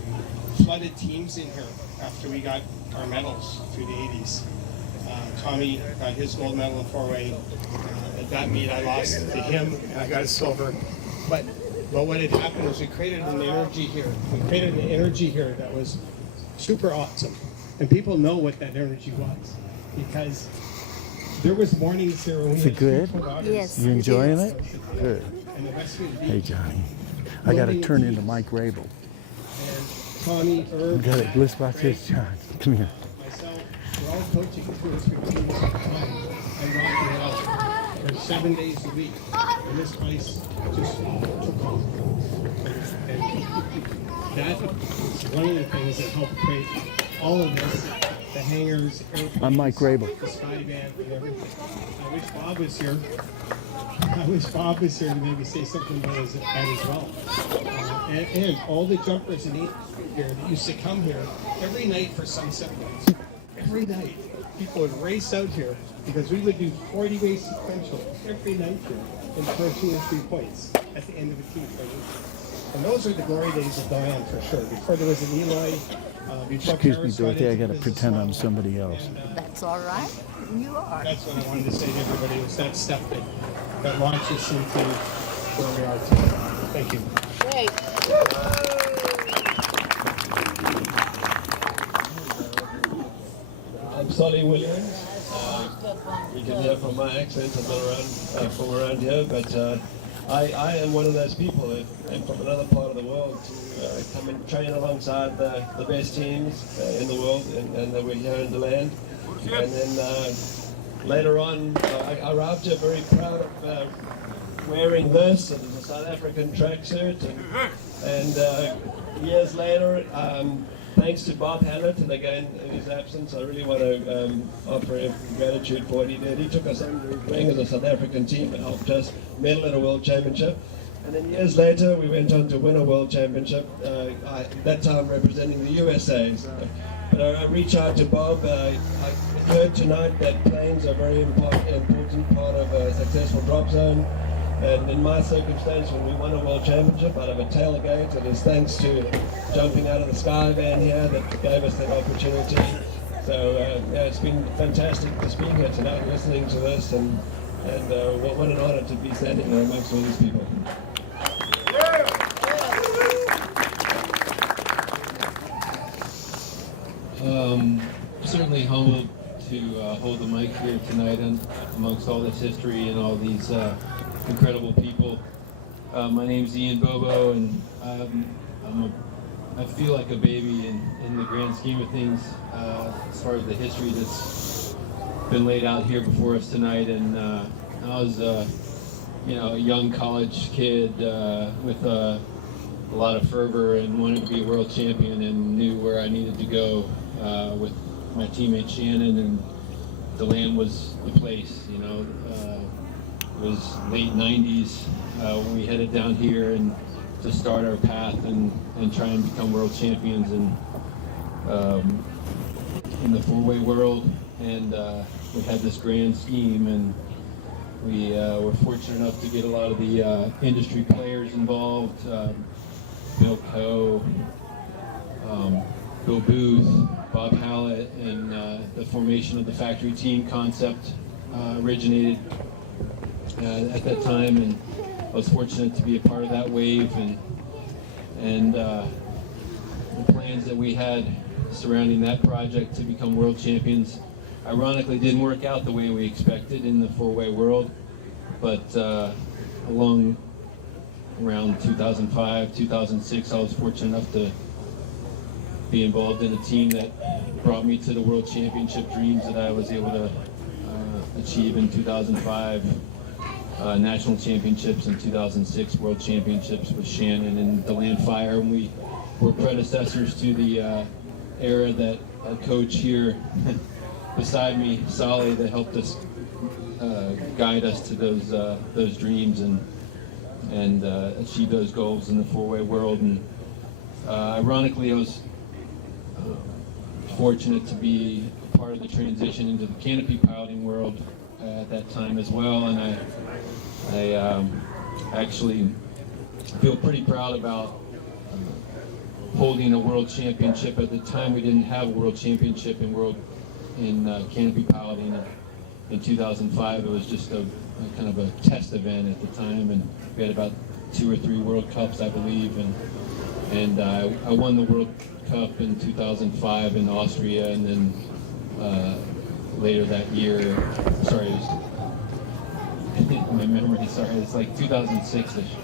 flooded teams in here after we got our medals through the 80s. Tommy got his gold medal in four-way. At that meet I lost to him and I got a silver. But what had happened was we created an energy here. We created an energy here that was super awesome. And people know what that energy was, because there was mornings here when we had good? Yes. You enjoying it? Good. And the best would be Hey, Johnny. I got to turn into Mike Rabel. and Tommy, Irv, Got it. Let's watch this, John. Come here. myself, we're all coaching 2 or 3 teams at a time and rocking it out for 7 days a week. And this place just took off. And that was one of the things that helped create all of this. The hangars, airplanes, I'm Mike Rabel. the sky band, and everything. I wish Bob was here. I wish Bob was here to maybe say something about that as well. And all the jumpers in here that used to come here every night for sunset runs. Every night, people would race out here because we would do 40-way sequential every night here in the first 2 or 3 points at the end of the team. And those are the glory days of Deland for sure. Before there was an Eloy. Excuse me, Dorothy. I got to pretend I'm somebody else. That's all right. You are. That's what I wanted to say to everybody, was that step that launches into where we are today. Thank you. Great. I'm Solly Williams. You can hear from my accent, I'm not from around here, but I am one of those people that am from another part of the world to come and train alongside the best teams in the world, and we're here in Deland. And then later on, I arrived here very proud of wearing this, and it's a South African tracksuit, and years later, thanks to Bob Hallett, and again, in his absence, I really want to offer him gratitude for what he did. He took us under his wing as a South African team and helped us medal at a World Championship. And then years later, we went on to win a World Championship, that time representing the USA. So, but I reach out to Bob. I heard tonight that planes are a very important part of a successful drop zone. And in my circumstance, when we won a World Championship out of a tailgate, it is thanks to jumping out of the sky van here that gave us that opportunity. So yeah, it's been fantastic just being here tonight, listening to this, and what an honor to be standing there amongst all these people. Certainly humbled to hold the mic here tonight and amongst all this history and all these incredible people. My name's Ian Bobo, and I feel like a baby in the grand scheme of things as far as the history that's been laid out here before us tonight. And I was a young college kid with a lot of fervor and wanted to be a world champion and knew where I needed to go with my teammate Shannon, and Deland was the place. It was late 90s when we headed down here and to start our path and try and become world champions in the four-way world. And we had this grand scheme, and we were fortunate enough to get a lot of the industry players involved. Bill Coe, Bill Booth, Bob Hallett, and the formation of the factory team concept originated at that time, and I was fortunate to be a part of that wave, and the plans that we had surrounding that project to become world champions ironically didn't work out the way we expected in the four-way world, but around 2005, 2006, I was fortunate enough to be involved in a team that brought me to the world championship dreams that I was able to achieve in 2005. National championships in 2006, world championships with Shannon and Deland Fire, and we were predecessors to the era that our coach here beside me, Solly, that helped us guide us to those dreams and achieve those goals in the four-way world. And ironically, I was fortunate to be a part of the transition into the canopy piloting world at that time as well, and I actually feel pretty proud about holding a world championship. At the time, we didn't have a world championship in canopy piloting. In 2005, it was just a kind of a test event at the time, and we had about 2 or 3 World Cups, I believe, and I won the World Cup in 2005 in Austria, and then later that year, sorry, my memory, sorry, it's like 2006-ish,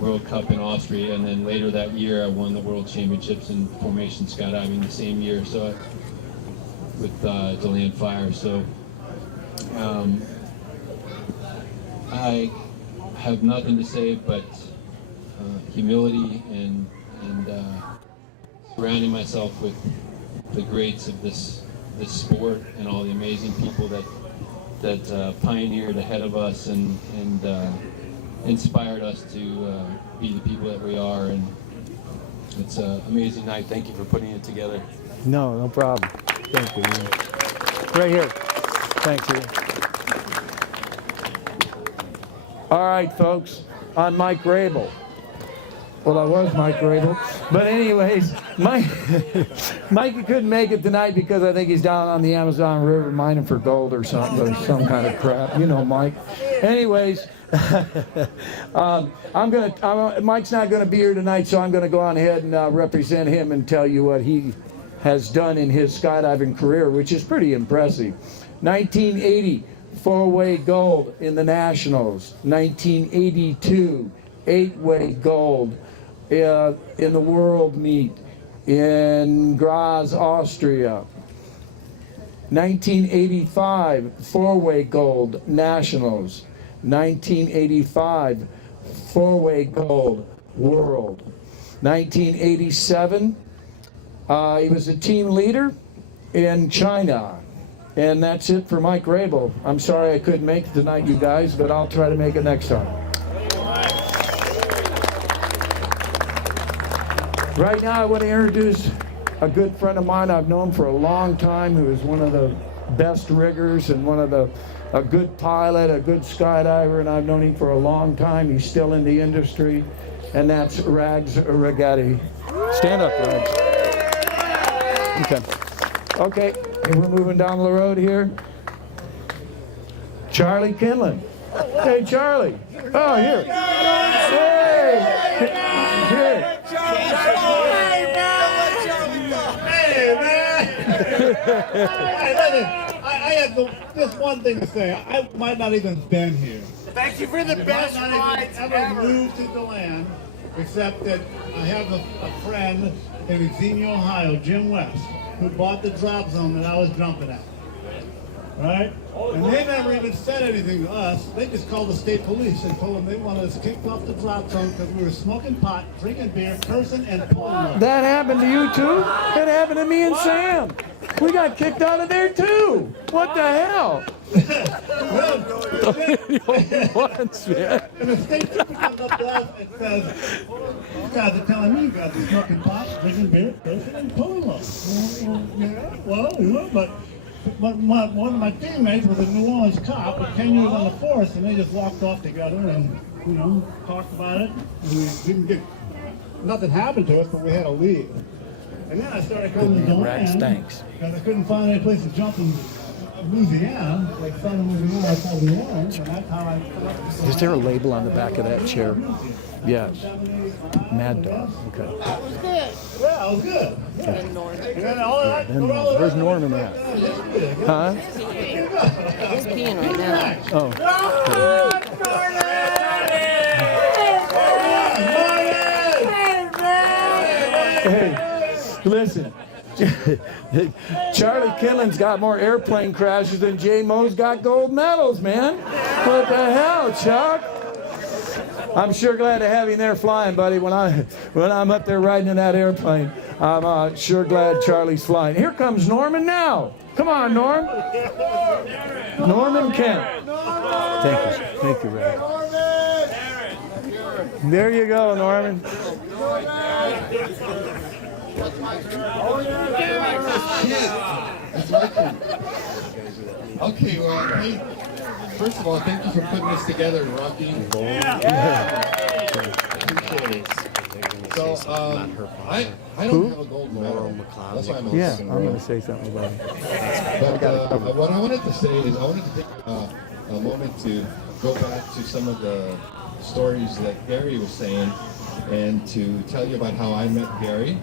World Cup in Austria, and then later that year I won the World Championships in formation skydiving the same year, so with Deland Fire. So I have nothing to say but humility and surrounding myself with the greats of this sport and all the amazing people that pioneered ahead of us and inspired us to be the people that we are. And it's an amazing night. Thank you for putting it together. No problem. Thank you, man. Right here. Thank you. All right, folks. I'm Mike Rabel. Well, I was Mike Rabel. But anyways, Mike couldn't make it tonight because I think he's down on the Amazon River mining for gold or something, or some kind of crap. You know, Mike. Anyways, Mike's not going to be here tonight, so I'm going to go on ahead and represent him and tell you what he has done in his skydiving career, which is pretty impressive. 1980, four-way gold in the Nationals. 1982, eight-way gold in the World Meet in Graz, Austria. 1985, four-way gold, Nationals. 1985, four-way gold, World. 1987. He was a team leader in China. And that's it for Mike Rabel. I'm sorry I couldn't make it tonight, you guys, but I'll try to make it next time. Right now, I want to introduce a good friend of mine I've known for a long time, who is one of the best riggers and a good pilot, a good skydiver, and I've known him for a long time. He's still in the industry, and that's Rags Rigetti. Stand up, Rags. Okay, and we're moving down the road here. Charlie Kinlan. Hey, Charlie. Oh, here. Hey! Here. Hey, man! Hey, listen, I have just one thing to say. I might not even have been here. Thank you for the best rides ever moved to Deland, except that I have a friend in Xenia, Ohio, Jim West, who bought the drop zone that I was jumping at. Right? And they never even said anything to us. They just called the state police and told them they wanted us kicked off the drop zone because we were smoking pot, drinking beer, cursing, and pulling. That happened to you too? That happened to me and Sam. We got kicked out of there too. What the hell? Once, man. And the state trooper comes up to us and says, "You guys are telling me you guys are smoking pot, drinking beer, cursing, and pulling us." But one of my teammates was a New Orleans cop with 10 years on the force, and they just walked off together and, talked about it. And we didn't get, nothing happened to us, but we had to leave. And then I started coming to Deland because I couldn't find any place to jump in Louisiana, like southern Louisiana, southern New Orleans, and that's how I... Is there a label on the back of that chair? Yes. Mad Dog. Okay. That was good. Yeah, that was good. Yeah. And then Where's Norman at? Huh? He's peeing right now. Oh. Hey, listen. Charlie Kinlan's got more airplane crashes than J. Mo's got gold medals, man. What the hell, Chuck? I'm sure glad to have you there flying, buddy. When I'm up there riding in that airplane, I'm sure glad Charlie's flying. Here comes Norman now. Come on, Norm. Norman Kent. Thank you, Ray. There you go, Norman. Okay, well, hey, first of all, thank you for putting this together, Rocky. Appreciate it. So, I don't have a gold medal. That's why I'm I'm going to say something about it. But what I wanted to say is I wanted to take a moment to go back to some of the stories that Gary was saying and to tell you about how I met Gary.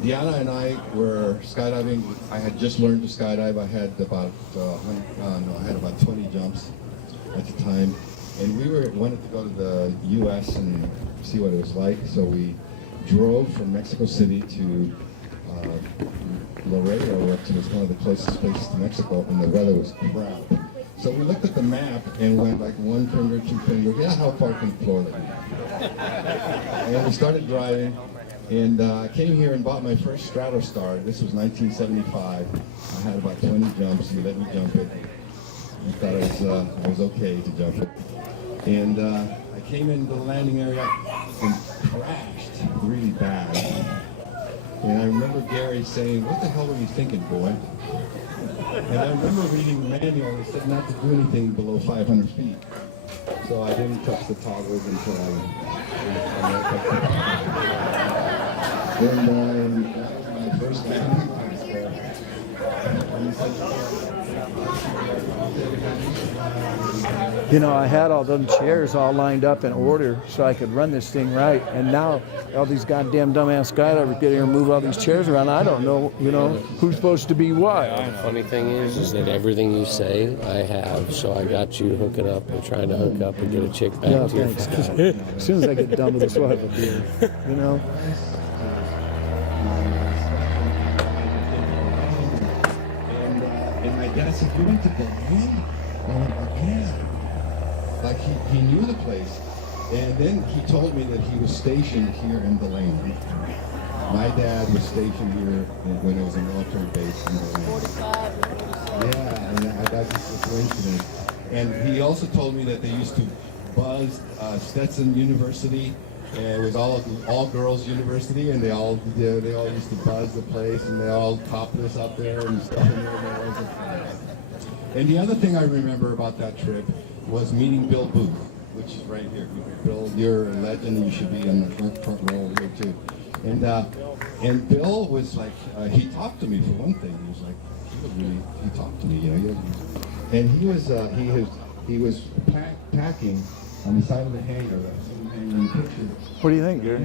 Deanna and I were skydiving. I had just learned to skydive. I had about 20 jumps at the time, and we wanted to go to the U.S. and see what it was like. So we drove from Mexico City to Laredo, which was one of the closest places to Mexico, and the weather was crap. So we looked at the map and went like 1 finger, 2 fingers. Yeah, how far can Florida be? And we started driving. And I came here and bought my first Stratostar. This was 1975. I had about 20 jumps. He let me jump it. He thought it was okay to jump it. And I came into the landing area and crashed really bad. And I remember Gary saying, "What the hell were you thinking, boy?" And I remember reading the manual that said not to do anything below 500 feet. So I didn't touch the toggles until I and my first landing I had all them chairs all lined up in order so I could run this thing right. And now all these goddamn dumbass skydivers get here and move all these chairs around. I don't know, who's supposed to be what. The funny thing is that everything you say, I have. So I got you hooking up and trying to hook up and get a chick back to you. As soon as I get done with this, we'll have a beer, And my dad said, "You went to Deland?" I went, "Yeah." Like he knew the place. And then he told me that he was stationed here in Deland. My dad was stationed here when it was a military base in Deland. Yeah, and that's just a coincidence. And he also told me that they used to buzz Stetson University. It was all girls university, and they all used to buzz the place, and they all topless up there and stuff. And the other thing I remember about that trip was meeting Bill Booth, which is right here. Bill, you're a legend, and you should be in the front row here too. And Bill was like, he talked to me for one thing. He was like, he talked to me, you know. And he was packing on the side of the hangar. What do you think, Gary?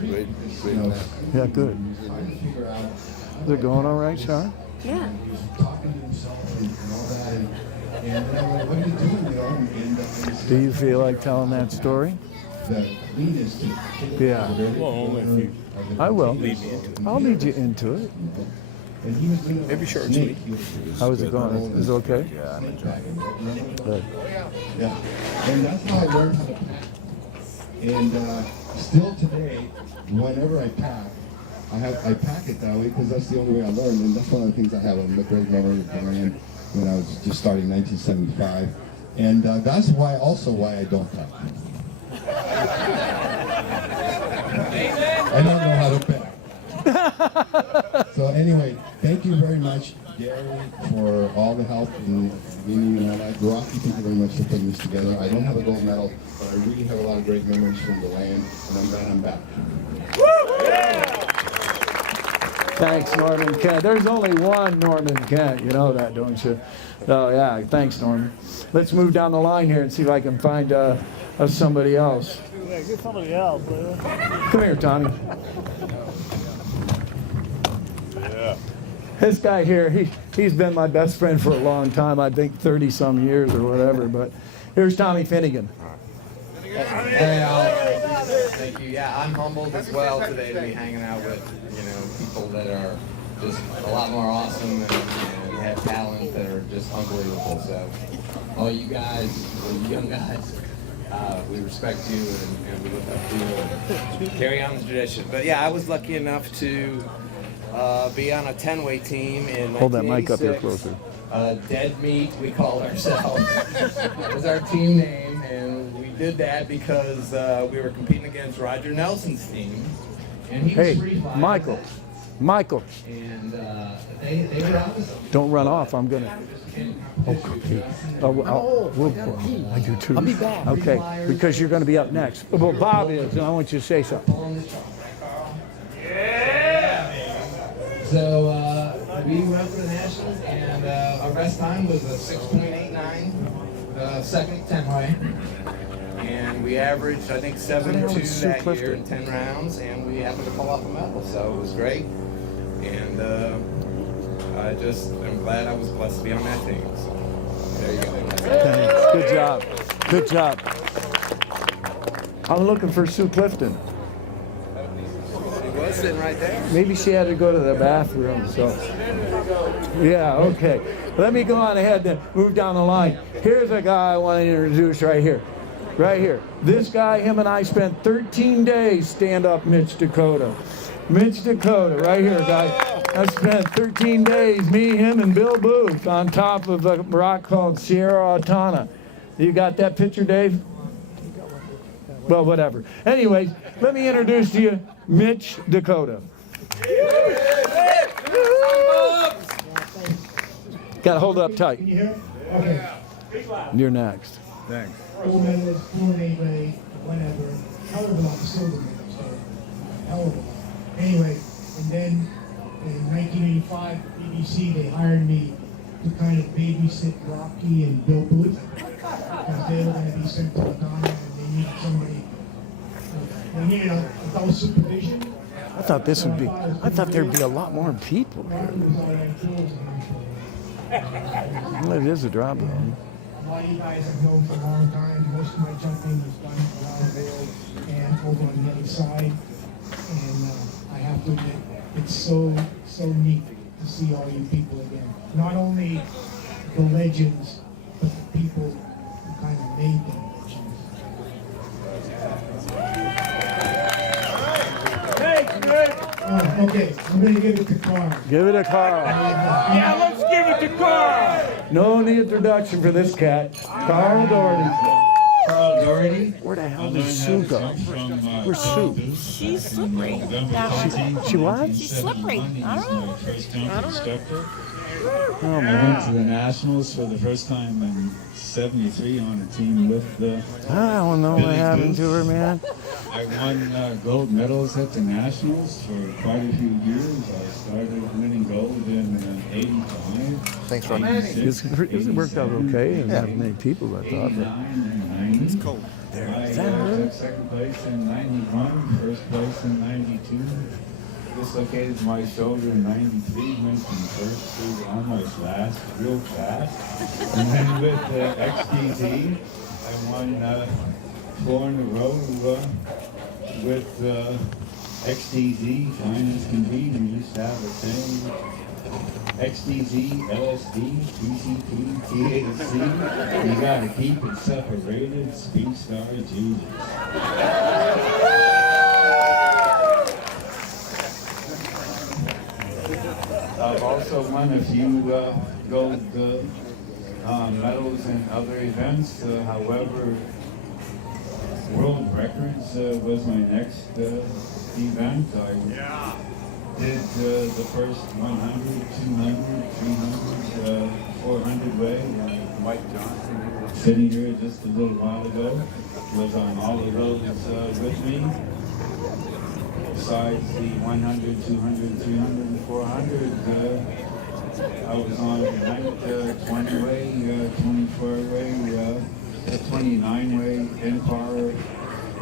Great. Yeah, good. Is it going all right, Sean? Yeah. Talking to himself and all that. And then I'm like, what are you doing, you know? And Do you feel like telling that story? The cleanest to Yeah. I will. I'll lead you into it. And he was doing Maybe short and sweet. How is it going? Is it okay? Yeah, I'm enjoying it. Good. Yeah. And that's how I learned how to pack. And still today, whenever I pack, I pack it that way because that's the only way I learned. And that's one of the things I have a great memory of Deland when I was just starting in 1975. And that's why I don't pack. I don't know how to pack. So anyway, thank you very much, Gary, for all the help in meeting my life. Rocky, thank you very much for putting this together. I don't have a gold medal, but I really have a lot of great memories from Deland, and I'm glad I'm back. Thanks, Norman Kent. There's only one Norman Kent. You know that, don't you? Oh, yeah. Thanks, Norman. Let's move down the line here and see if I can find somebody else. Yeah, get somebody else, man. Come here, Tommy. Yeah. This guy here, he's been my best friend for a long time. I think 30-some years or whatever. But here's Tommy Finnegan. Hey, Al. Thank you. Yeah, I'm humbled as well today to be hanging out with, people that are just a lot more awesome and have talent that are just unbelievable. So, all you guys, the young guys, we respect you and we look up to you and carry on the tradition. But yeah, I was lucky enough to be on a 10-way team in 1986. Hold that mic up here closer. Dead Meat, we called ourselves. It was our team name, and we did that because we were competing against Roger Nelson's team. And he was free flying. Michael. And they were out. Don't run off. I'm gonna. Oh, cookie. I do too. I'll be back. Okay, because you're going to be up next. Well, Bob is, and I want you to say something. So we went for the Nationals, and our best time was a 6.89, second 10-way. And we averaged, I think, 7.2 that year in 10 rounds, and we happened to pull off a medal, so it was great. And I'm glad I was blessed to be on that team. So there you go. Thanks. Good job. Good job. I'm looking for Sue Clifton. She was sitting right there. Maybe she had to go to the bathroom, so. Yeah, okay. Let me go on ahead and move down the line. Here's a guy I want to introduce right here. Right here. This guy, him and I spent 13 days stand up Mitch Dakota. Mitch Dakota, right here, guys. I spent 13 days, me, him, and Bill Booth on top of a rock called Sierra Autana. You got that picture, Dave? Well, whatever. Anyways, let me introduce to you Mitch Dakota. Got to hold it up tight. Can you hear? Okay. You're next. Thanks. Gold medalist, 4-8-way, whatever. Hell of a lot of silver medals, hell of a lot. Anyway, and then in 1985, BBC, they hired me to kind of babysit Rocky and Bill Booth because they were going to be sent to Madonna and they needed somebody. They needed adult supervision. I thought this would be. I thought there'd be a lot more people here. Well, it is a drop zone. A lot of you guys have known for a long time. Most of my jumping was done around Vail and over on the other side. And I have to admit, it's so neat to see all you people again. Not only the legends, but the people who kind of made them legends. I'm going to give it to Carl. Give it a Carl. Yeah, let's give it to Carl. No need introduction for this cat. Carl Doherty. Carl Doherty. Where the hell did Sue go? Where's Sue? She's slippery. She what? She's slippery. I don't know. I don't know. Oh, I man. went to the Nationals for the first time in '73 on a team with the. I don't know what happened to her, man. I won gold medals at the Nationals for quite a few years. I started winning gold in '85. Thanks, Ron. It's worked out okay, and not many people, I thought. But It's cold. Is that her? I took second place in '91, first place in '92. Dislocated my shoulder in '93, went from first to almost last, real fast. And then with XDZ, I won 4 in a row with XDZ, fine as can be. We used to have a thing. XDZ, LSD, PCP, THC. You gotta keep it separated. Speed Star Jesus. I've also won a few gold medals in other events. However, World Records was my next event. I did the first 100, 200, 300, 400 way. Mike Johnson, sitting here just a little while ago, was on all of those with me. Besides the 100, 200, 300, and 400, I was on the night 20 way, 24 way, 29 way NPAR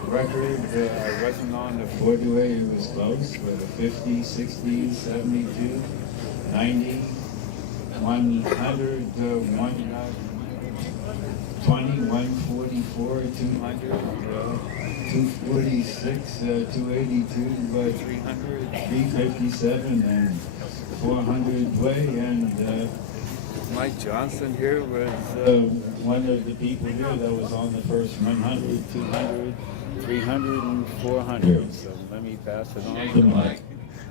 record. I wasn't on the 40 way, it was close, for the 50, 60, 72, 90, 100, 120, 144, 200. 246, 282, 300, 357, and 400 way. And Mike Johnson here was one of the people here that was on the first 100, 200, 300, and 400. So let me pass it on to Mike.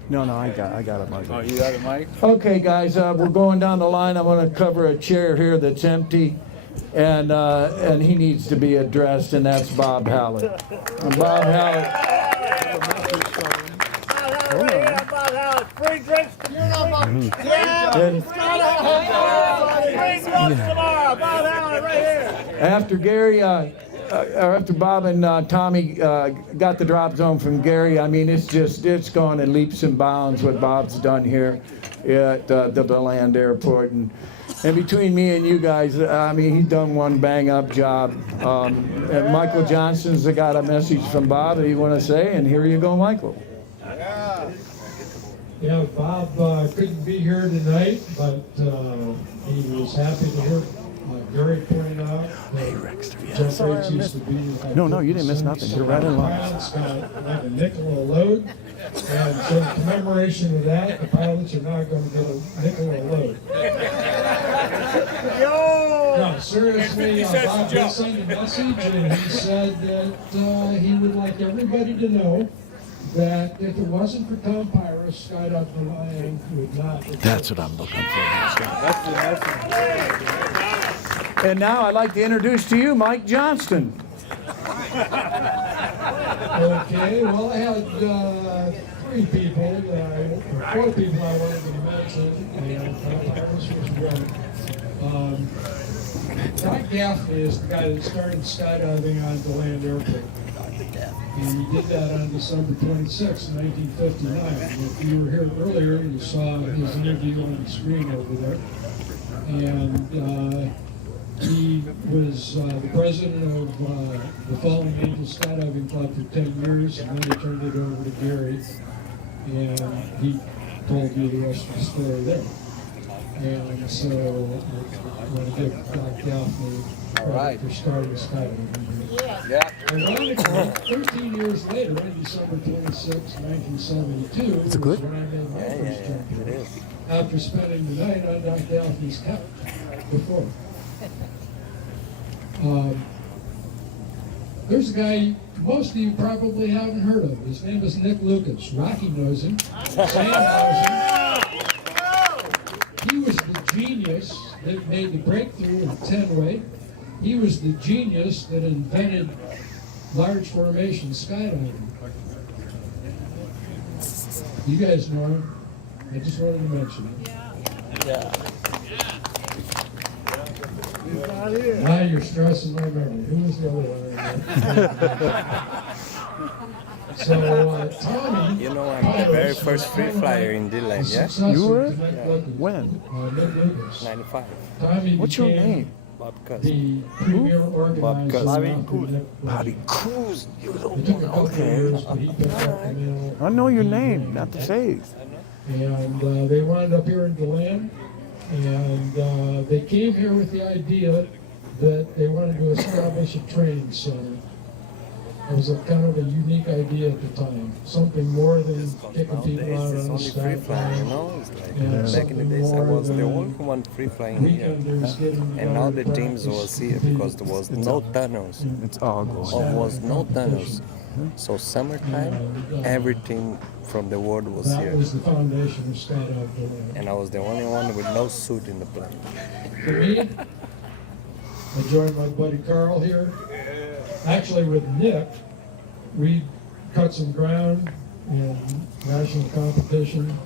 No, I got it, Mike. Oh, you got it, Mike? Okay, guys, we're going down the line. I want to cover a chair here that's empty, and he needs to be addressed, and that's Bob Hallett. And Bob Hallett. Free drinks. After Gary, or after Bob and Tommy got the drop zone from Gary, I mean, it's gone in leaps and bounds what Bob's done here at the Deland Airport. And between me and you guys, I mean, he's done one bang-up job. And Michael Johnson's got a message from Bob that he want to say, and here you go, Michael. Yeah, Bob couldn't be here tonight, but he was happy to hear Gary pointed out that Jeff Rates used to be No, you didn't miss nothing. You're right in line. Pilots got like a nickel a load, and so in commemoration of that, the pilots are now going to get a nickel a load. No, seriously, Bob did send a message, and he said that he would like everybody to know that if it wasn't for Tom Pyrus, Skydive Deland would not. That's what I'm looking for. And now I'd like to introduce to you Mike Johnston. Okay, well, I had 4 people I wanted to mention, and Tom Pyrus was one. Doc Gaffney is the guy that started skydiving on Deland Airport. And he did that on December 26, 1959. And if you were here earlier, you saw his interview on the screen over there. And he was the president of the Fallen Angel Skydiving Club for 10 years, and then he turned it over to Gary. And he told you the rest of the story there. And so I want to give Doc Gaffney credit for starting skydiving. Yeah. Ironically, 13 years later, on December 26, 1972, Is it good? was when I made my first jump here, after spending the night on Doc Gaffney's couch before. There's a guy most of you probably haven't heard of. His name is Nick Lucas. Rocky knows him. Sam knows him. He was the genius that made the breakthrough in 10-way. He was the genius that invented large formation skydiving. You guys know him. I just wanted to mention him. Yeah. Now you're stressing my memory. Who was the other one? So, Tommy. You know, I'm the very first free flyer in Deland, yeah? You were? Yeah. When? 95. Tommy What's your became name? Bob Cuss. The premier organizer. Bobby Cruz. You don't It took a know. couple of Okay. years, but he picked up the mail. I know your name, not the face. And they wound up here in Deland, and they came here with the idea that they wanted to establish a training center. It was a kind of a unique idea at the time, something more than kicking people out on the It's only free flying, you know? It's like back in the days, I was the only one free flying here. And now the teams was here because there was no tunnels. It's all There going. was no tunnels. So summertime, every team from the world was That here. was the foundation of Skydive Deland. And I was the only one with no suit in the plane. For me, I joined my buddy Carl here. Actually, with Nick, we cut some ground in national competition.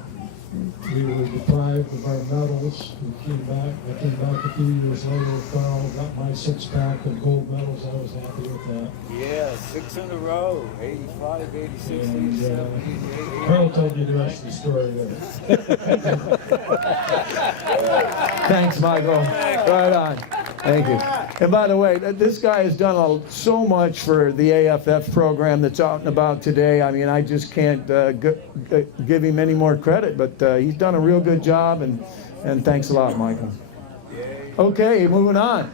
We were deprived of our medals. We came back. I came back a few years later with Carl, got my 6-pack of gold medals. I was happy with that. Yeah, 6 in a row. 85, 86, And 87, 88. Carl told you the rest of the story there. Thanks, Michael. Right on. Thank you. And by the way, this guy has done so much for the AFF program that's out and about today. I mean, I just can't give him any more credit, but he's done a real good job, and thanks a lot, Michael. Okay, moving on.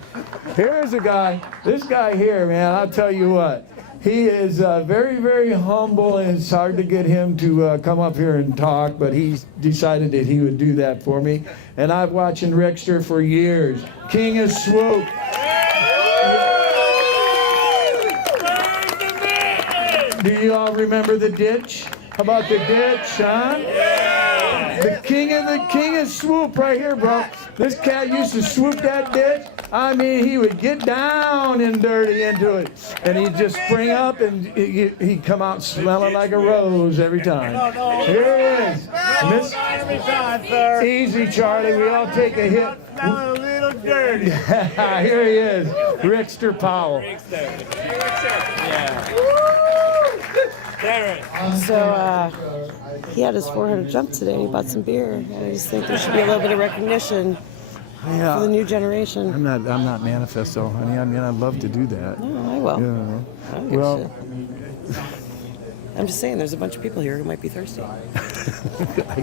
Here's a guy. This guy here, man, I'll tell you what. He is very, very humble, and it's hard to get him to come up here and talk, but he's decided that he would do that for me. And I've watched Rickster for years. King of Swoop. Do you all remember the ditch? How about the ditch, huh? The king of swoop right here, bro. This cat used to swoop that ditch. I mean, he would get down and dirty into it, and he'd just spring up, and he'd come out smelling like a rose every time. Here he is. Easy, Charlie. We all take a hit. A little dirty. Here he is, Rickster Powell. So he had his 400 jump today. He bought some beer, and I just think there should be a little bit of recognition for the new generation. I'm not manifesto, honey. I mean, I'd love to do that. No, I will. Yeah. I don't give a Well, shit. I'm just saying, there's a bunch of people here who might be thirsty. I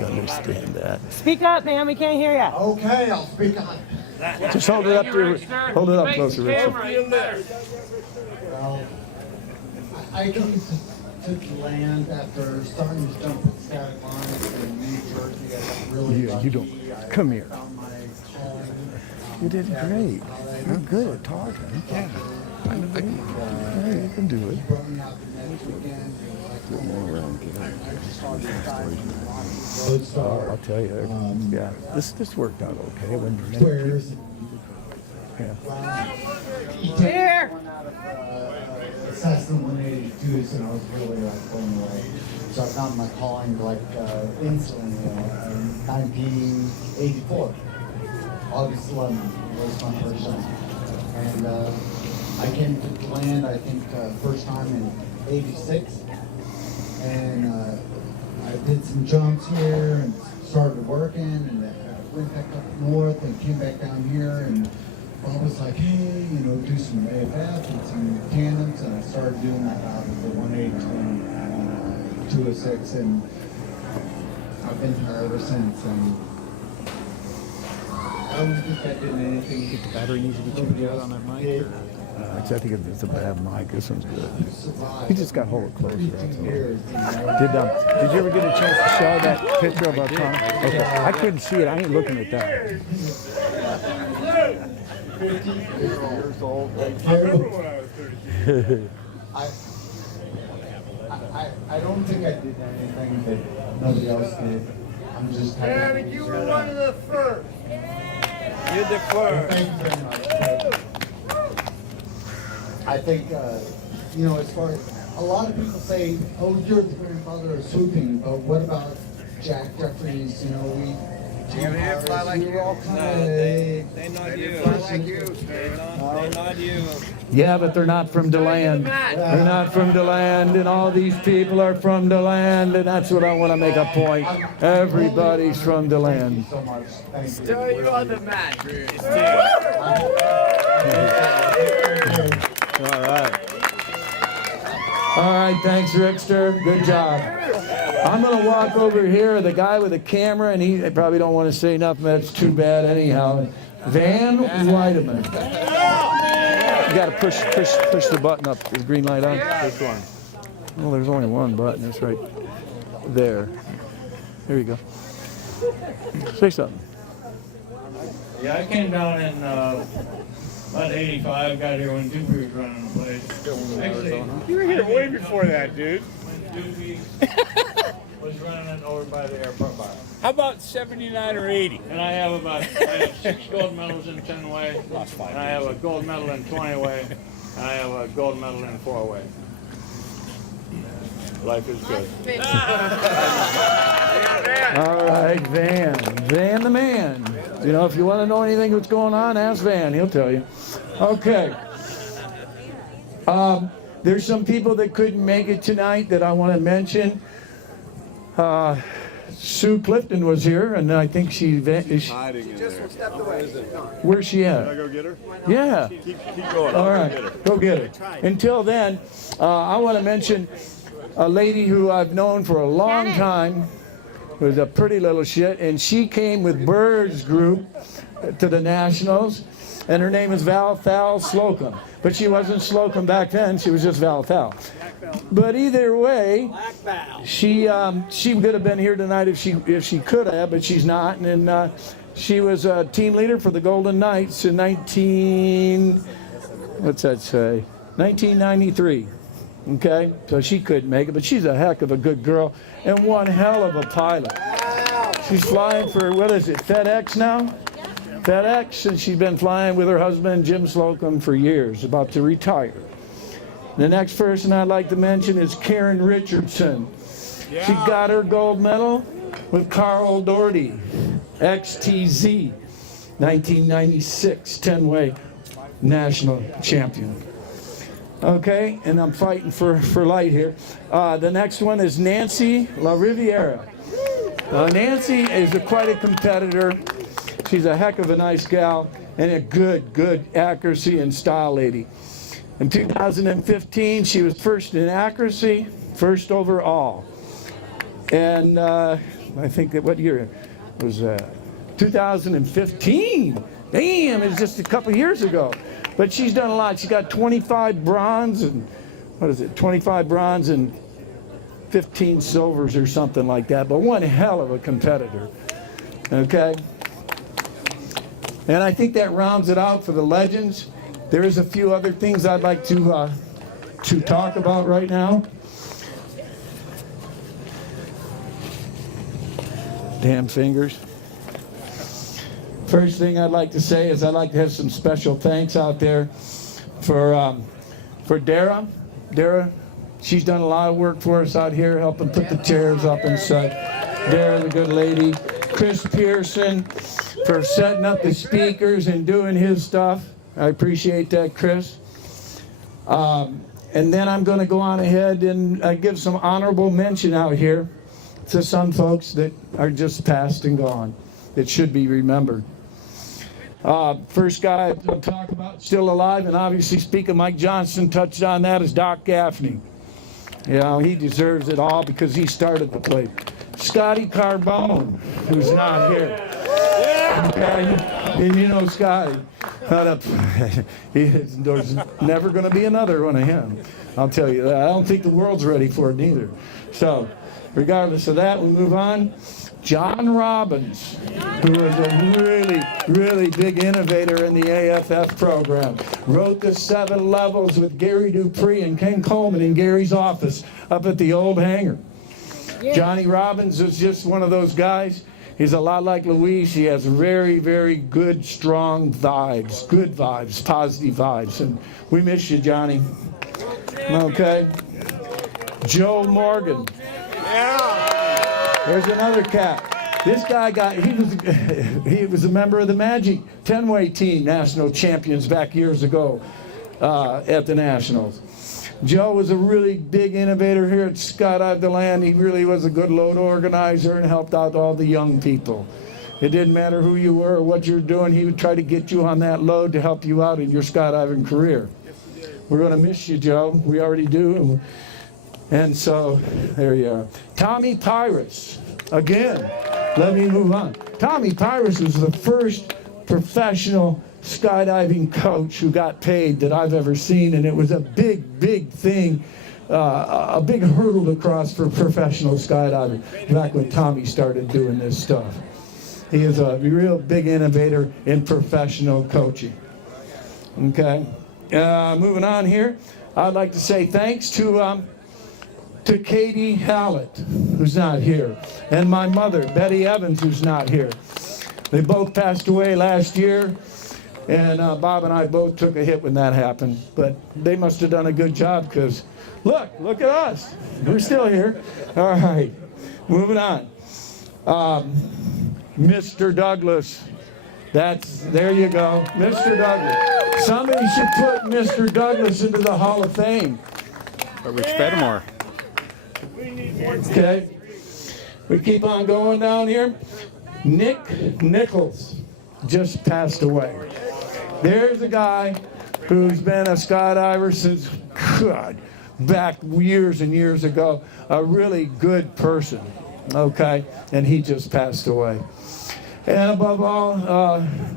understand that. Speak up, man. We can't hear you. Okay, I'll speak on. Just hold it up to hold it up closer, Richard. Well, I came to land after starting to jump at Static Lines in New Jersey. I got really You lucky. don't. Come here. Found my calling. You did great. You're good at talking. Yeah. Yeah, you can do it. Brought me out the next weekend. I'll tell you. Yeah. This worked out okay. When you're Squares. Yeah. Here. Cessna 182s, and I was really blown away. So I found my calling instantly in 1984. August 11th was my first time. And I came to land, I think, first time in 86. And I did some jumps here and started working, and went back up north and came back down here, and Bob was like, hey, do some AFF and some tandems, and I started doing that out of the 182 and 206, and I've been here ever since. And I don't think I did anything. The battery needs to be changed out on that mic. I think it's a bad mic. This one's good. You just got to hold it closer. Did you ever get a chance to show that picture of our car? Okay, I couldn't see it. I ain't looking at that. 50 years old. I remember when I was 32. I don't think I did anything that nobody else did. I'm just happy. Yeah, but you were one of the first. You're the first. Thank you very much. I think, as far as a lot of people say, oh, you're the grandfather of swooping, but what about Jack Jeffries? They didn't fly like you. They not you. Fly like you. They not you. Yeah, but they're not from Deland. They're not from Deland, and all these people are from Deland, and that's what I want to make a point. Everybody's from Deland. Still, you on the mat. All right. All right, thanks, Rickster. Good job. I'm going to walk over here, the guy with the camera, and he probably don't want to say nothing. That's too bad anyhow. Van Weideman. You got to push the button up. Is green light on? Which one? Well, there's only one button. It's right there. There you go. Say something. Yeah, I came down in about 85, got here when Dupuis was running the place. Actually, You were here way before that, dude. Dupuis was running it over by the airport bar. How about 79 or 80? And I have 6 gold medals in 10 way, and I have a gold medal in 20 way, and I have a gold medal in 4 way. Life is good. All right, Van. Van the man. If you want to know anything that's going on, ask Van. He'll tell you. Okay. There's some people that couldn't make it tonight that I want to mention. Sue Clifton was here, and I think she Hiding in there. where's she at? Can I go get her? Yeah. Keep going. All right, go get her. Until then, I want to mention a lady who I've known for a long time. Was a pretty little shit, and she came with Bird's group to the Nationals, and her name is Val Slocum. But she wasn't Slocum back then; she was just Val. But either way, she could have been here tonight if she could have, but she's not. And she was a team leader for the Golden Knights in 1993. Okay, so she couldn't make it, but she's a heck of a good girl and one hell of a pilot. She's flying for, what is it, FedEx now? FedEx, and she's been flying with her husband, Jim Slocum, for years, about to retire. The next person I'd like to mention is Karen Richardson. She got her gold medal with Carl Doherty, XTZ, 1996, 10-way national champion. Okay, and I'm fighting for light here. The next one is Nancy La Riviera. Nancy is quite a competitor. She's a heck of a nice gal and a good accuracy and style lady. In 2015, she was first in accuracy, first overall. And I think that what year was 2015? Damn, it was just a couple years ago. But she's done a lot. She got 25 bronze and 25 bronze and 15 silvers or something like that. But one hell of a competitor. Okay? And I think that rounds it out for the legends. There is a few other things I'd like to talk about right now. Damn fingers. First thing I'd like to say is I'd like to have some special thanks out there for Dara. Dara, she's done a lot of work for us out here, helping put the chairs up and such. Dara, the good lady. Chris Pearson for setting up the speakers and doing his stuff. I appreciate that, Chris. And then I'm going to go on ahead and give some honorable mention out here to some folks that are just past and gone that should be remembered. First guy I'll talk about, still alive, and obviously speaking, Mike Johnson touched on that, is Doc Gaffney. You know, he deserves it all because he started the place. Scotty Carbone, who's not here. Okay, and you know Scotty. There's never going to be another one of him. I'll tell you that. I don't think the world's ready for it neither. So, regardless of that, we move on. John Robbins, who was a really, really big innovator in the AFF program, wrote the 7 levels with Gary Dupuis and Ken Coleman in Gary's office up at the old hangar. Johnny Robbins is just one of those guys. He's a lot like Luis. He has very, very good, strong vibes, good vibes, positive vibes. And we miss you, Johnny. Okay. Joe Morgan. There's another cat. This guy he was a member of the Magic 10-way team, national champions back years ago at the Nationals. Joe was a really big innovator here at Skydive Deland. He really was a good load organizer and helped out all the young people. It didn't matter who you were or what you're doing, he would try to get you on that load to help you out in your skydiving career. We're going to miss you, Joe. We already do. And so, there you are. Tommy Pyrus. Again, let me move on. Tommy Pyrus was the first professional skydiving coach who got paid that I've ever seen, and it was a big, big thing, a big hurdle to cross for professional skydiving back when Tommy started doing this stuff. He is a real big innovator in professional coaching. Okay, moving on here, I'd like to say thanks to Katie Hallett, who's not here, and my mother, Betty Evans, who's not here. They both passed away last year. And Bob and I both took a hit when that happened. But they must have done a good job because, look at us. We're still here. All right, moving on. Mr. Douglas. There you go. Mr. Douglas. Somebody should put Mr. Douglas into the Hall of Fame. Or Rich Fedamore. Okay. We keep on going down here. Nick Nichols just passed away. There's a guy who's been a skydiver since, God, back years and years ago. A really good person, okay? And he just passed away. And above all,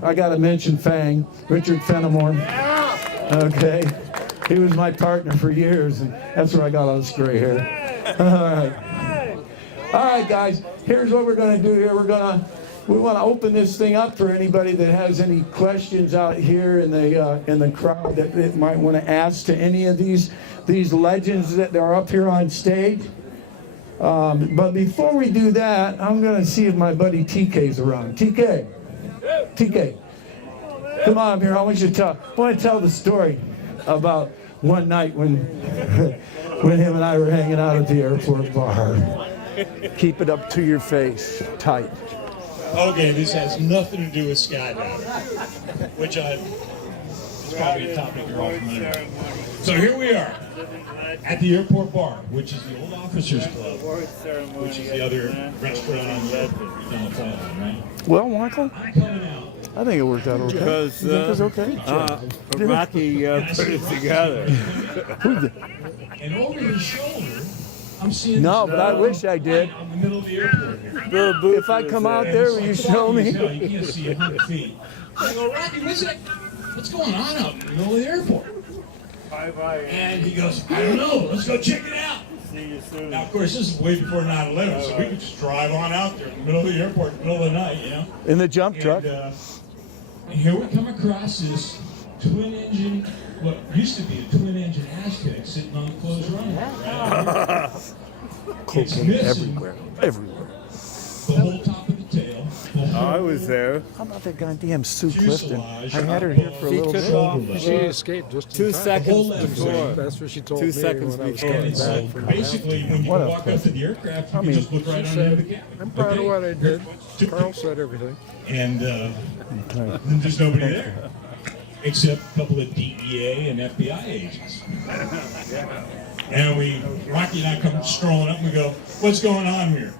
I got to mention Fang, Richard Fenimore. Okay? He was my partner for years, and that's where I got all this gray hair. All right. All right, guys, here's what we're going to do here. We want to open this thing up for anybody that has any questions out here in the crowd that might want to ask to any of these legends that are up here on stage. But before we do that, I'm going to see if my buddy TK's around. TK, come on up here. I want you to tell the story about one night when him and I were hanging out at the airport bar. Keep it up to your face, tight. Okay, this has nothing to do with skydiving, which is probably a topic you're all familiar with. So here we are at the airport bar, which is the old Officers Club, which is the other restaurant on the flight line, right? Well, Michael, I'm coming out. I think it worked out okay. Because you think it's okay? Rocky put it together. And over his shoulder, I'm seeing No, but I wish I did. in the middle of the airport here. If I come out there, will you show me? You can't see 100 feet. I go, Rocky, what's going on out in the middle of the airport? And he goes, I don't know, let's go check it out. See you soon. Now, of course, this is way before 9/11, so we could just drive on out there in the middle of the airport, in the middle of the night, you know? In the jump truck. And here we come across this twin-engine, what used to be a twin-engine Aztec sitting on the closed runway. Cocaine everywhere. The whole top of the tail. I was there. How about that goddamn Sue Clifton? I had her here for a little bit. She escaped just 2 seconds before. That's what she told 2 me. seconds when I was before. coming back from Basically, when you walk up to the aircraft, you can just look right under the cabin. I'm proud of what I did. Carl said everything. And there's nobody there, except a couple of DEA and FBI agents. And Rocky and I come strolling up and we go, what's going on here?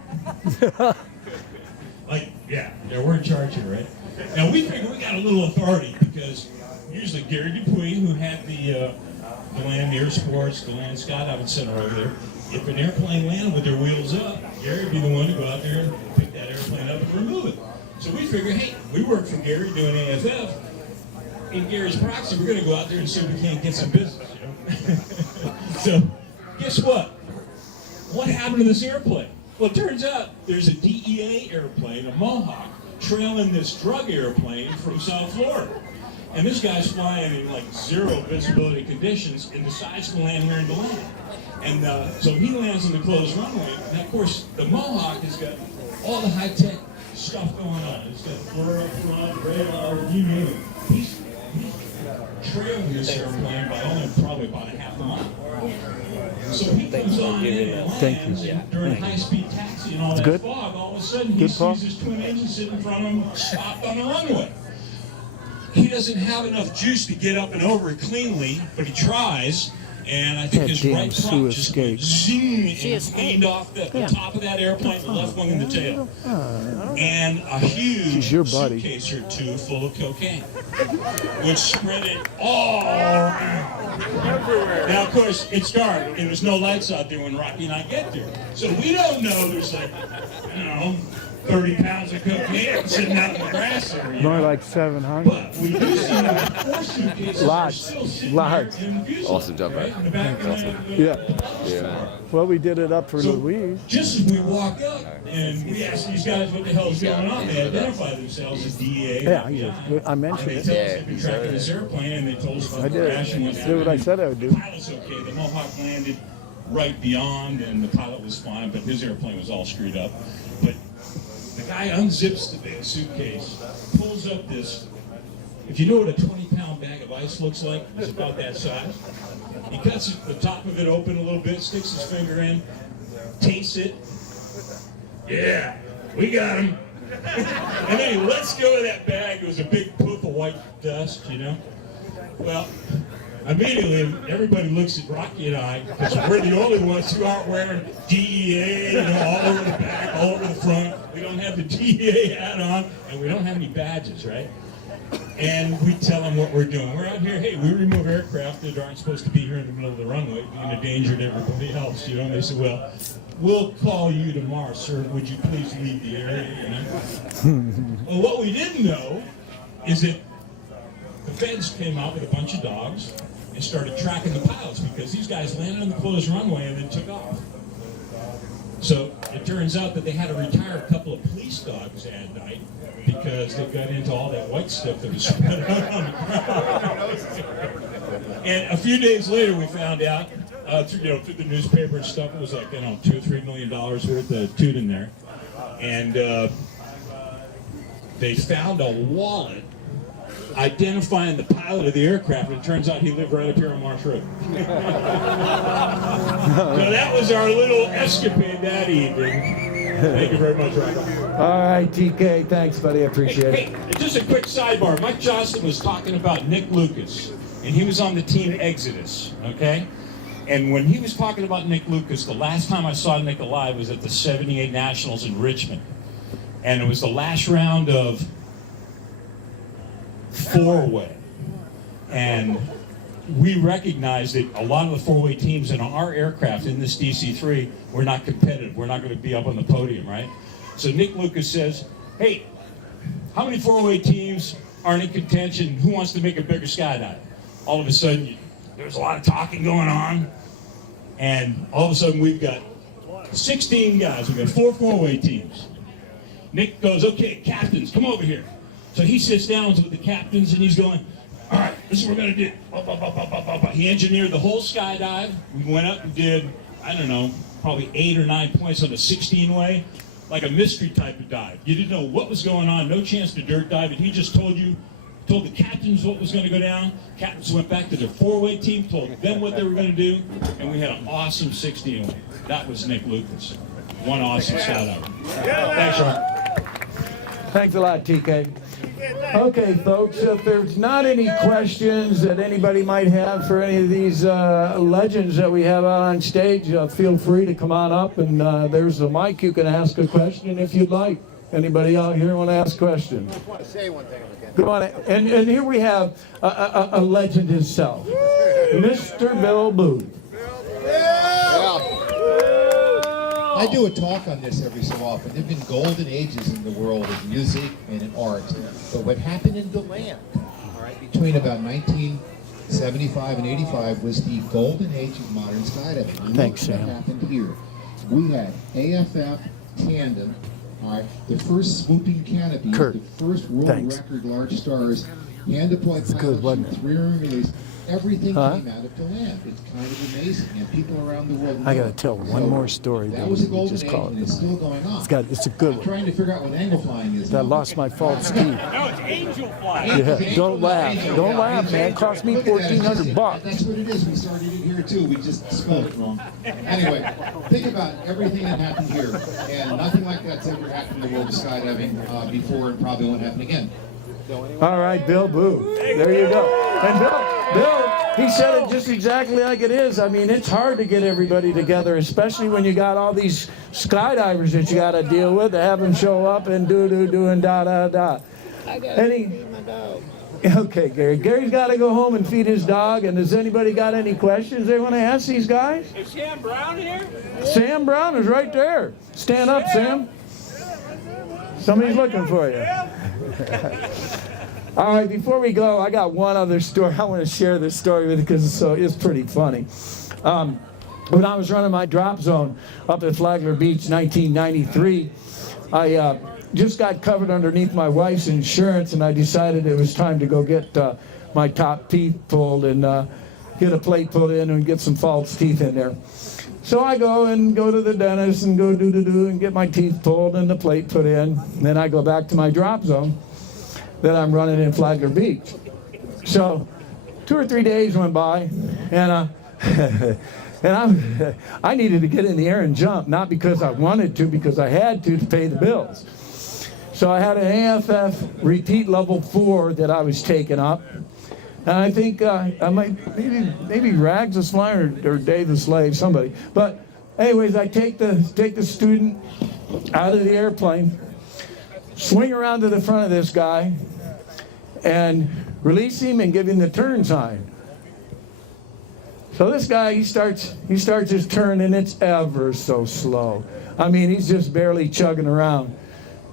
We're in charge here, right? Now we figure we got a little authority because usually Gary Dupuis, who had the Deland Air Sports, Deland Skydiving Center over there, if an airplane landed with their wheels up, Gary would be the one to go out there and pick that airplane up and remove it. So we figure, hey, we work for Gary doing AFF. In Gary's proxy, we're going to go out there and see if we can't get some business, you know? So, guess what? What happened to this airplane? Well, it turns out there's a DEA airplane, a Mohawk, trailing this drug airplane from South Florida. And this guy's flying in like zero visibility conditions and decides to land here in Deland. And so he lands on the closed runway. And of course, the Mohawk has got all the high-tech stuff going on. It's got floor up front, radar, you name it. He's trailing this airplane by only probably about a half a mile. So he comes on in and lands, and during a high-speed taxi and all that fog, all of a sudden he sees his twin engine sitting in front of him, stopped on the runway. He doesn't have enough juice to get up and over it cleanly, but he tries. And I think his right prop just went zing and cleaned off the top of that airplane, the left wing and the tail. And a huge suitcase or two full of cocaine, which spread it all around. Now, of course, it's dark, and there's no lights out there when Rocky and I get there. So we don't know there's like, 30 pounds of cocaine sitting out in the grass area. More like 700. But we do see that 4 suitcases are still sitting there in the fuselage. Awesome job, right? In the back of the Yeah. Well, we did it up for Louise. Just as we walk up and we ask these guys what the hell's going on, they identify themselves as DEA. Yeah, I mentioned it. They tell us they've been tracking this airplane, and they told us about the crash and did what I said I would do. The pilot's okay. The Mohawk landed right beyond, and the pilot was fine, but his airplane was all screwed up. But the guy unzips the big suitcase, pulls up this, if you know what a 20-pound bag of ice looks like, it's about that size. He cuts the top of it open a little bit, sticks his finger in, tastes it. Yeah, we got him. And then he lets go of that bag. It was a big poof of white dust, Well, immediately everybody looks at Rocky and I, because we're the only ones who aren't wearing DEA, all over the back, all over the front. We don't have the DEA hat on, and we don't have any badges, right? And we tell them what we're doing. We're out here, hey, we remove aircraft that aren't supposed to be here in the middle of the runway, being a danger to everybody else, And they said, well, we'll call you tomorrow, sir. Would you please leave the area, Well, what we didn't know is that the feds came out with a bunch of dogs and started tracking the pilots because these guys landed on the closed runway and then took off. So it turns out that they had to retire a couple of police dogs that night because they got into all that white stuff that was spread out on the ground. And a few days later, we found out through the newspaper and stuff, it was like $2 or $3 million worth of toot in there, and they found a wallet identifying the pilot of the aircraft, and it turns out he lived right up here on Marsh Road. So that was our little escapade that evening. Thank you very much, Rocco. All right, TK, thanks, buddy. I appreciate it. Hey, just a quick sidebar. Mike Johnson was talking about Nick Lucas, and he was on the team Exodus, okay? And when he was talking about Nick Lucas, the last time I saw Nick alive was at the 78 Nationals in Richmond. And it was the last round of four-way. And we recognized that a lot of the four-way teams in our aircraft in this DC-3 were not competitive. We're not going to be up on the podium, right? So Nick Lucas says, hey, how many four-way teams aren't in contention? Who wants to make a bigger skydive? All of a sudden, there's a lot of talking going on. And all of a sudden, we've got 16 guys. We've got four-way teams. Nick goes, okay, captains, come over here. So he sits down with the captains, and he's going, all right, this is what we're going to do. He engineered the whole skydive. We went up and did, I don't know, probably 8 or 9 points on a 16-way, like a mystery type of dive. You didn't know what was going on, no chance to dirt dive, and he just told the captains what was going to go down. Captains went back to their four-way team, told them what they were going to do, and we had an awesome 16-way. That was Nick Lucas. One awesome skydiver. Thanks, Ron. Thanks a lot, TK. Okay, folks, if there's not any questions that anybody might have for any of these legends that we have out on stage, feel free to come on up, and there's a mic. You can ask a question if you'd like. Anybody out here want to ask a question? I just want to say one thing. Come on, and here we have a legend himself, Mr. Bill Booth. I do a talk on this every so often. There have been golden ages in the world of music and in art. But what happened in Deland, all right, between about 1975 and 85 was the golden age of modern skydiving. Thanks, Look Sam. what happened here. We had AFF tandem, all right, the first swooping canopies, the first world record large stars, hand-deployed pilots, 3-ring release. Everything came out of Deland. It's kind of amazing, and people around the world know. I got to tell one more story. That was a golden age, and it's still going on. It's a good one. I'm trying to figure out what angle flying is. I lost my false teeth. No, it's angel flying. Yeah, don't laugh. Don't laugh, man. It cost me $1,400. That's what it is. We started it here too. We just spelled it wrong. Anyway, think about everything that happened here, and nothing like that's ever happened in the world of skydiving before, and probably won't happen again. All right, Bill Boo. There you go. And Bill, he said it just exactly like it is. I mean, it's hard to get everybody together, especially when you got all these skydivers that you got to deal with, to have them show up and do and da. Okay, Gary. Gary's got to go home and feed his dog. And has anybody got any questions they want to ask these guys? Is Sam Brown here? Sam Brown is right there. Stand up, Sam. Somebody's looking for you. All right, before we go, I got one other story. I want to share this story with you because it's pretty funny. When I was running my drop zone up at Flagler Beach, 1993, I just got covered underneath my wife's insurance, and I decided it was time to go get my top teeth pulled and get a plate put in and get some false teeth in there. So I go to the dentist and go do and get my teeth pulled and the plate put in. And then I go back to my drop zone that I'm running in Flagler Beach. So 2 or 3 days went by, and I needed to get in the air and jump, not because I wanted to, because I had to pay the bills. So I had an AFF repeat level 4 that I was taking up. And I think I might, maybe Rags the Flyer or Dave the Slave, somebody. But anyways, I take the student out of the airplane, swing around to the front of this guy, and release him and give him the turn sign. So this guy, he starts his turn, and it's ever so slow. I mean, he's just barely chugging around.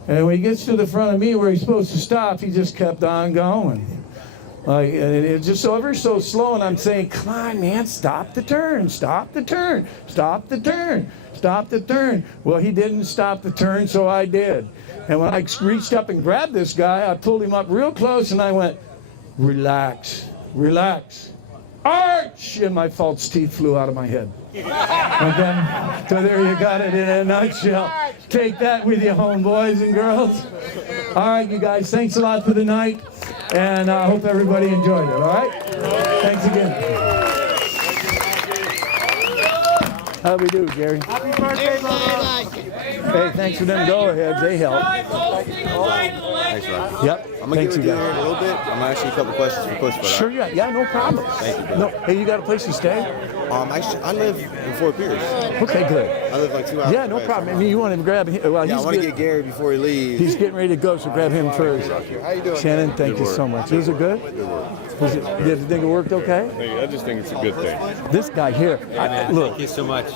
And when he gets to the front of me where he's supposed to stop, he just kept on going. Like, and it's just ever so slow, and I'm saying, come on, man, stop the turn, stop the turn, stop the turn, stop the turn. Well, he didn't stop the turn, so I did. And when I reached up and grabbed this guy, I pulled him up real close, and I went, relax, relax. Arch! And my false teeth flew out of my head. Okay? So there you got it in a nutshell. Take that with you home, boys and girls. All right, you guys, thanks a lot for the night. And I hope everybody enjoyed it, all right? Thanks again. How we do, Gary? Happy birthday, Mama. Hey, thanks for them go-aheads. They help. Thanks, Rob. Yep. I'm going to get with you here in a little bit. I'm going to ask you a couple questions for Push. Sure, yeah, no problem. Thank you, brother. No, hey, you got a place to stay? Actually, I live in Fort Pierce. Okay, good. I live like 2 hours Yeah, no away, problem. so I mean, you want to grab him? Well, I want to get Gary before he leaves. He's getting ready to go, so grab him first. How you doing? Shannon, thank you so much. Was it good? Did you think it worked okay? I just think it's a good thing. This guy here, look. Thank you so much.